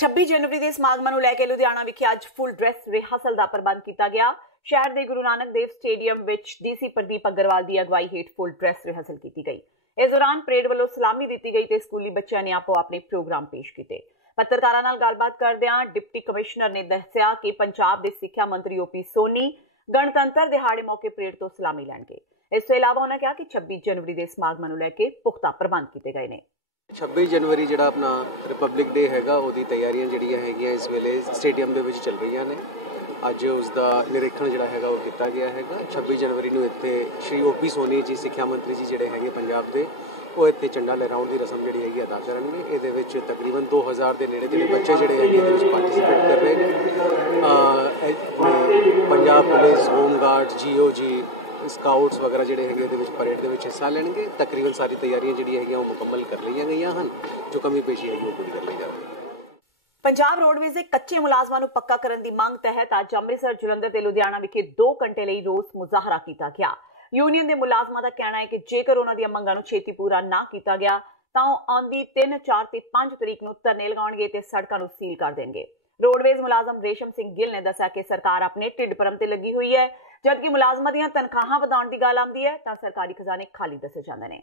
26 ਜਨਵਰੀ ਦੇ ਸਮਾਗਮਾਂ ਨੂੰ ਲੈ ਕੇ ਲੁਧਿਆਣਾ ਵਿਖੇ ਅੱਜ ਫੁੱਲ ਡਰੈਸ ਰਿਹਰਸਲ ਦਾ ਪ੍ਰਬੰਧ ਕੀਤਾ ਗਿਆ। ਸ਼ਹਿਰ ਦੇ ਗੁਰੂ ਨਾਨਕ ਦੇਵ ਸਟੇਡੀਅਮ ਵਿੱਚ ਡੀਸੀ ਪ੍ਰਦੀਪ ਅਗਰਵਾਲ ਦੀ ਅਗਵਾਈ ਹੇਠ ਫੁੱਲ ਡਰੈਸ ਰਿਹਰਸਲ ਕੀਤੀ ਗਈ। ਇਸ ਦੌਰਾਨ ਪਰੇਡ ਵੱਲੋਂ ਸਲਾਮੀ ਦਿੱਤੀ ਗਈ ਤੇ ਸਕੂਲੀ ਬੱਚਿਆਂ ਨੇ ਆਪੋ ਆਪਣੇ ਪ੍ਰੋਗਰਾਮ ਪੇਸ਼ ਕੀਤੇ। ਪੱਤਰਕਾਰਾਂ ਨਾਲ ਗੱਲਬਾਤ ਕਰਦਿਆਂ ਡਿਪਟੀ ਕਮਿਸ਼ਨਰ ਨੇ ਦੱਸਿਆ ਕਿ ਪੰਜਾਬ ਦੇ ਸਿੱਖਿਆ ਮੰਤਰੀ ਓਪੀ ਸੋਨੀ ਗਣਤੰਤਰ ਦਿਹਾੜੇ ਮੌਕੇ ਪਰੇਡ ਤੋਂ ਸਲਾਮੀ ਲੈਣਗੇ। ਇਸ ਤੋਂ ਇਲਾਵਾ ਉਹਨਾਂ ਕਿਹਾ ਕਿ 26 ਜਨਵਰੀ ਦੇ ਸਮਾਗਮਾਂ ਨੂੰ ਲੈ ਕੇ ਪੁਖਤਾ ਪ੍ਰਬੰਧ ਕੀਤੇ ਗਏ ਨੇ। 26 ਜਨਵਰੀ ਜਿਹੜਾ ਆਪਣਾ ਰਿਪਬਲਿਕ ਡੇ ਹੈਗਾ ਉਹਦੀ ਤਿਆਰੀਆਂ ਜਿਹੜੀਆਂ ਹੈਗੀਆਂ ਇਸ ਵੇਲੇ ਸਟੇਡੀਅਮ ਦੇ ਵਿੱਚ ਚੱਲ ਰਹੀਆਂ ਨੇ। ਅੱਜ ਉਸ ਦਾ ਨਿਰੀਖਣ ਜਿਹੜਾ ਹੈਗਾ ਉਹ ਕੀਤਾ ਗਿਆ ਹੈਗਾ। 26 ਜਨਵਰੀ ਨੂੰ ਇੱਥੇ ਸ਼੍ਰੀ ਓਪੀ ਸੋਨੀ ਜੀ ਸਿੱਖਿਆ ਮੰਤਰੀ ਜੀ ਜਿਹੜੇ ਹੈਗੇ ਪੰਜਾਬ ਦੇ ਉਹ ਇੱਥੇ ਝੰਡਾ ਲਹਿਰਾਉਣ ਦੀ ਰਸਮ ਜਿਹੜੀ ਹੈਗੀ ਅਦਾ ਕਰਨਗੇ। ਇਹਦੇ ਵਿੱਚ ਤਕਰੀਬਨ 2000 ਦੇ ਨੇੜੇ ਜਿਹੜੇ ਬੱਚੇ ਜਿਹੜੇ ਹੈਗੇ ਇਹਦੇ ਵਿੱਚ ਪਾਰਟਿਸਿਪੇਟ ਕਰ ਰਹੇ ਨੇ। Punjab police, home guard, GOG, scouts ਵਗੈਰਾ ਜਿਹੜੇ ਹੈਗੇ ਇਹਦੇ ਵਿੱਚ ਪਰੇਡ ਦੇ ਵਿੱਚ ਹਿੱਸਾ ਲੈਣਗੇ। ਤਕਰੀਬਨ ਸਾਰੀ ਤਿਆਰੀਆਂ ਜਿਹੜੀਆਂ ਹੈਗੀਆਂ ਉਹ ਮੁਕੰਮਲ ਕਰ ਲਈਆਂ ਗਈਆਂ ਹਨ। ਜੋ ਕਮੀ ਪੇਸ਼ੀ ਹੈਗੀ ਉਹ ਪੂਰੀ ਕਰ ਲਈ ਜਾਵੇਗੀ। ਪੰਜਾਬ ਰੋਡਵੇਜ਼ ਦੇ ਕੱਚੇ ਮੁਲਾਜ਼ਮਾਂ ਨੂੰ ਪੱਕਾ ਕਰਨ ਦੀ ਮੰਗ ਤਹਿਤ ਅੱਜ ਅੰਮ੍ਰਿਤਸਰ, ਜਲੰਧਰ ਤੇ ਲੁਧਿਆਣਾ ਵਿਖੇ 2 ਘੰਟੇ ਲਈ ਰੋਸ ਮੁਜ਼ਾਹਰਾ ਕੀਤਾ ਗਿਆ। ਯੂਨੀਅਨ ਦੇ ਮੁਲਾਜ਼ਮਾਂ ਦਾ ਕਹਿਣਾ ਹੈ ਕਿ ਜੇਕਰ ਉਹਨਾਂ ਦੀਆਂ ਮੰਗਾਂ ਨੂੰ ਛੇਤੀ ਪੂਰਾ ਨਾ ਕੀਤਾ ਗਿਆ ਤਾਂ ਉਹ ਆਉਂਦੀ 3, 4 ਤੇ 5 ਤਰੀਕ ਨੂੰ ਧਰਨੇ ਲਗਾਉਣਗੇ ਤੇ ਸੜਕਾਂ ਨੂੰ ਸੀਲ ਕਰ ਦੇਣਗੇ। ਰੋਡਵੇਜ਼ ਮੁਲਾਜ਼ਮ ਰੇਸ਼ਮ ਸਿੰਘ ਗਿੱਲ ਨੇ ਦੱਸਿਆ ਕਿ ਸਰਕਾਰ ਆਪਣੇ ਢਿੱਡ ਭਰਮ ਤੇ ਲੱਗੀ ਹੋਈ ਹੈ। ਜਦਕਿ ਮੁਲਾਜ਼ਮਾਂ ਦੀਆਂ ਤਨਖਾਹਾਂ ਵਧਾਉਣ ਦੀ ਗੱਲ ਆਉਂਦੀ ਹੈ ਤਾਂ ਸਰਕਾਰੀ ਖਜ਼ਾਨੇ ਖਾਲੀ ਦੱਸੇ ਜਾਂਦੇ ਨੇ।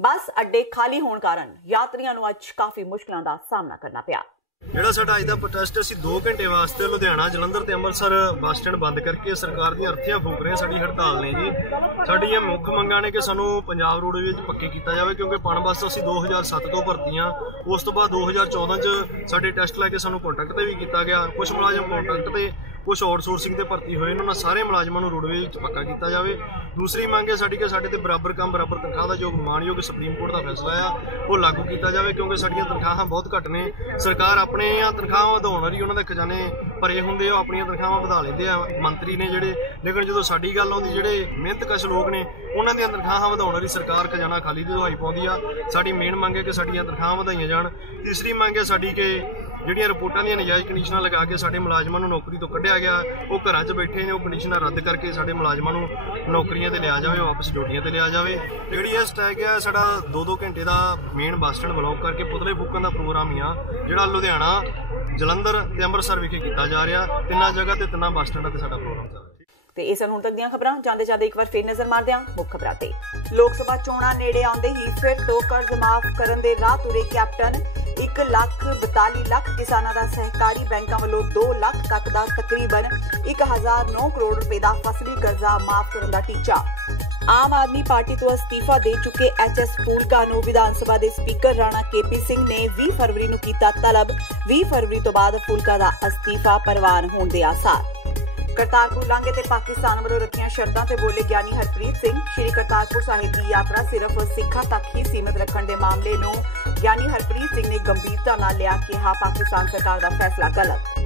ਬੱਸ ਅੱਡੇ ਖਾਲੀ ਹੋਣ ਕਾਰਨ ਯਾਤਰੀਆਂ ਨੂੰ ਅੱਜ ਕਾਫੀ ਮੁਸ਼ਕਲਾਂ ਦਾ ਸਾਹਮਣਾ ਕਰਨਾ ਪਿਆ। ਜਿਹੜਾ ਸਾਡਾ ਅੱਜ ਦਾ ਪ੍ਰੋਟੈਸਟ ਅਸੀਂ 2 ਘੰਟੇ ਵਾਸਤੇ ਲੁਧਿਆਣਾ, ਜਲੰਧਰ ਤੇ ਅੰਮ੍ਰਿਤਸਰ ਬੱਸ ਸਟੈਂਡ ਬੰਦ ਕਰਕੇ ਸਰਕਾਰ ਦੀਆਂ ਅਰਥੀਆਂ ਫੂਕ ਰਹੇ। ਸਾਡੀ ਹੜਤਾਲ ਨੇ ਜੀ। ਸਾਡੀਆਂ ਮੁੱਖ ਮੰਗਾਂ ਨੇ ਕਿ ਸਾਨੂੰ ਪੰਜਾਬ ਰੋਡਵੇਜ਼ ਪੱਕੇ ਕੀਤਾ ਜਾਵੇ ਕਿਉਂਕਿ ਪਣ ਬੱਸ ਅਸੀਂ 2007 ਤੋਂ ਭਰਤੀਆਂ। ਉਸ ਤੋਂ ਬਾਅਦ 2014 'ਚ ਸਾਡੇ ਟੈਸਟ ਲੈ ਕੇ ਸਾਨੂੰ ਕੰਟਰੈਕਟ ਤੇ ਵੀ ਕੀਤਾ ਗਿਆ। ਕੁਝ ਮੁਲਾਜ਼ਮ ਕੰਟਰੈਕਟ ਤੇ, ਕੁਝ ਆਊਟਸੋਰਸਿੰਗ ਤੇ ਭਰਤੀ ਹੋਏ ਨੇ। ਉਹਨਾਂ ਸਾਰੇ ਮੁਲਾਜ਼ਮਾਂ ਨੂੰ ਰੋਡਵੇਜ਼ ਵਿੱਚ ਪੱਕਾ ਕੀਤਾ ਜਾਵੇ। ਦੂਸਰੀ ਮੰਗ ਹੈ ਸਾਡੀ ਕਿ ਸਾਡੇ ਤੇ ਬਰਾਬਰ ਕੰਮ ਬਰਾਬਰ ਤਨਖਾਹ ਦਾ ਜੋ ਮਾਣਯੋਗ ਸੁਪਰੀਮ ਕੋਰਟ ਦਾ ਫੈਸਲਾ ਆ ਉਹ ਲਾਗੂ ਕੀਤਾ ਜਾਵੇ ਕਿਉਂਕਿ ਸਾਡੀਆਂ ਤਨਖਾਹਾਂ ਬਹੁਤ ਘੱਟ ਨੇ। ਸਰਕਾਰ ਆਪਣੀਆਂ ਤਨਖਾਹਾਂ ਵਧਾਉਣ ਵਾਲੀ ਉਹਨਾਂ ਦੇ ਖਜ਼ਾਨੇ ਭਰੇ ਹੁੰਦੇ, ਉਹ ਆਪਣੀਆਂ ਤਨਖਾਹਾਂ ਵਧਾ ਲੈਂਦੇ ਆ ਮੰਤਰੀ ਨੇ ਜਿਹੜੇ। ਲੇਕਿਨ ਜਦੋਂ ਸਾਡੀ ਗੱਲ ਆਉਂਦੀ ਜਿਹੜੇ ਮਿਹਨਤਕਸ਼ ਲੋਕ ਨੇ ਉਹਨਾਂ ਦੀਆਂ ਤਨਖਾਹਾਂ ਵਧਾਉਣ ਵਾਲੀ ਸਰਕਾਰ ਖਜ਼ਾਨਾ ਖਾਲੀ ਦੀ ਦਵਾਈ ਪਾਉਂਦੀ ਆ। ਸਾਡੀ ਮੇਨ ਮੰਗ ਹੈ ਕਿ ਸਾਡੀਆਂ ਤਨਖਾਹਾਂ ਵਧਾਈਆਂ ਜਾਣ। ਤੀਸਰੀ ਮੰਗ ਹੈ ਸਾਡੀ ਕਿ ਜਿਹੜੀਆਂ ਰਿਪੋਰਟਾਂ ਦੀਆਂ ਨਜਾਇਜ਼ ਕੰਡੀਸ਼ਨਾਂ ਲਗਾ ਕੇ ਸਾਡੇ ਮੁਲਾਜ਼ਮਾਂ ਨੂੰ ਨੌਕਰੀ ਤੋਂ ਕੱਢਿਆ ਗਿਆ, ਉਹ ਘਰਾਂ 'ਚ ਬੈਠੇ ਨੇ, ਉਹ ਕੰਡੀਸ਼ਨਾਂ ਰੱਦ ਕਰਕੇ ਸਾਡੇ ਮੁਲਾਜ਼ਮਾਂ ਨੂੰ ਨੌਕਰੀਆਂ ਤੇ ਲਿਆ ਜਾਵੇ, ਵਾਪਸ ਡਿਊਟੀਆਂ ਤੇ ਲਿਆ ਜਾਵੇ। ਜਿਹੜੀ ਇਹ ਸਟ੍ਰਾਈਕ ਹੈ ਸਾਡਾ 2-2 ਘੰਟੇ ਦਾ ਮੇਨ ਬੱਸ ਸਟੈਂਡ ਬਲੌਕ ਕਰਕੇ ਪੁਤਲੇ ਫੂਕਣ ਦਾ ਪ੍ਰੋਗਰਾਮ ਹੀ ਆ ਜਿਹੜਾ ਲੁਧਿਆਣਾ, ਜਲੰਧਰ ਤੇ ਅੰਮ੍ਰਿਤਸਰ ਵਿਖੇ ਕੀਤਾ ਜਾ ਰਿਹਾ। 3 ਜਗ੍ਹਾ ਤੇ 3 ਬੱਸ ਸਟੈਂਡਾਂ ਤੇ ਸਾਡਾ ਪ੍ਰੋਗਰਾਮ ਚੱਲ ਰਿਹਾ। ਤੇ ਇਹ ਸਨ ਹੁਣ ਤੱਕ ਦੀਆਂ ਖਬਰਾਂ। ਜਾਂਦੇ ਇੱਕ ਵਾਰ ਫਿਰ ਨਜ਼ਰ ਮਾਰਦੇ ਹਾਂ ਮੁੱਖ ਖਬਰਾਂ ਤੇ। ਲੋਕ ਸਭਾ ਚੋਣਾਂ ਨੇੜੇ ਆਉਂਦੇ ਹੀ ਫਿਰ ਤੋਂ ਕਰਜ਼ ਮਾਫ ਕਰਨ ਦੇ ਰਾਹ ਤੁਰੇ ਕੈਪਟਨ। 1,42 ਲੱਖ ਕਿਸਾਨਾਂ ਦਾ ਸਹਿਕਾਰੀ ਬੈਂਕਾਂ ਵੱਲੋਂ 2 ਲੱਖ ਤੱਕ ਦਾ ਤਕਰੀਬਨ 1009 ਕਰੋੜ ਰੁਪਏ ਦਾ ਫਸਲੀ ਕਰਜ਼ਾ ਮਾਫ ਕਰਨ ਦਾ ਟੀਚਾ। ਆਮ ਆਦਮੀ ਪਾਰਟੀ ਤੋਂ ਅਸਤੀਫਾ ਦੇ ਚੁੱਕੇ HS ਫੂਲਕਾ ਨੂੰ ਵਿਧਾਨ ਸਭਾ ਦੇ ਸਪੀਕਰ ਰਾਣਾ KP ਸਿੰਘ ਨੇ 20 ਫਰਵਰੀ ਨੂੰ ਕੀਤਾ ਤਲਬ। 20 ਫਰਵਰੀ ਤੋਂ ਬਾਅਦ ਫੂਲਕਾ ਦਾ ਅਸਤੀਫਾ ਪ੍ਰਵਾਨ ਹੋਣ ਦੇ ਆਸਾਰ। ਕਰਤਾਰਪੁਰ ਲਾਂਘੇ ਤੇ ਪਾਕਿਸਤਾਨ ਵੱਲੋਂ ਰੱਖੀਆਂ ਸ਼ਰਤਾਂ ਤੇ ਬੋਲੇ ਗਿਆਨੀ ਹਰਪ੍ਰੀਤ ਸਿੰਘ। ਸ਼੍ਰੀ ਕਰਤਾਰਪੁਰ ਸਾਹਿਬ ਦੀ ਯਾਤਰਾ ਸਿਰਫ ਸਿੱਖਾਂ ਤੱਕ ਹੀ ਸੀਮਿਤ ਰੱਖਣ ਦੇ ਮਾਮਲੇ ਨੂੰ ਗਿਆਨੀ ਹਰਪ੍ਰੀਤ ਸਿੰਘ ਨੇ ਗੰਭੀਰਤਾ ਨਾਲ ਲਿਆ। ਕਿਹਾ ਪਾਕਿਸਤਾਨ ਸਰਕਾਰ ਦਾ ਫੈਸਲਾ ਗਲਤ।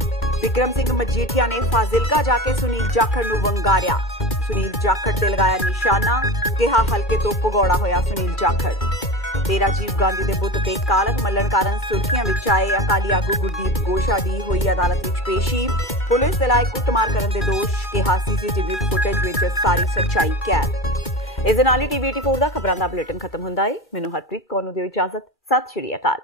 ਵਿਕਰਮ ਸਿੰਘ ਮਜੀਠੀਆ ਨੇ ਫਾਜ਼ਿਲਕਾ ਜਾ ਕੇ ਸੁਨੀਲ ਜਾਖੜ ਨੂੰ ਵੰਗਾਰਿਆ। ਸੁਨੀਲ ਜਾਖੜ ਤੇ ਲਗਾਇਆ ਨਿਸ਼ਾਨਾ। ਕਿਹਾ ਹਲਕੇ ਤੋਂ ਭਗੌੜਾ ਹੋਇਆ ਸੁਨੀਲ ਜਾਖੜ। ਤੇ ਰਾਜੀਵ ਗਾਂਧੀ ਦੇ ਬੁੱਤ ਤੇ ਕਾਲਖ ਮੱਲਣ ਕਾਰਨ ਸੁਰਖੀਆਂ ਵਿੱਚ ਆਏ ਅਕਾਲੀ ਆਗੂ ਗੁਰਦੀਪ ਗੋਸ਼ਾ ਦੀ ਹੋਈ ਅਦਾਲਤ ਵਿੱਚ ਪੇਸ਼ੀ। ਪੁਲਿਸ ਦੇ ਲਾਇਕ ਕੁੱਟਮਾਰ ਕਰਨ ਦੇ ਦੋਸ਼। ਕਿਹਾ CCTV ਫੁਟੇਜ ਵਿੱਚ ਸਾਰੀ ਸੱਚਾਈ ਕੈਦ। ਇਸ ਦੇ ਨਾਲ ਹੀ TV 84 ਦਾ ਖਬਰਾਂ ਦਾ ਬੁਲੇਟਿਨ ਖਤਮ ਹੁੰਦਾ ਹੈ। ਮੈਨੂੰ ਹਰਪ੍ਰੀਤ ਕੌਰ ਨੂੰ ਦਿਓ ਇਜਾਜ਼ਤ। ਸਤਿ ਸ਼੍ਰੀ ਅਕਾਲ।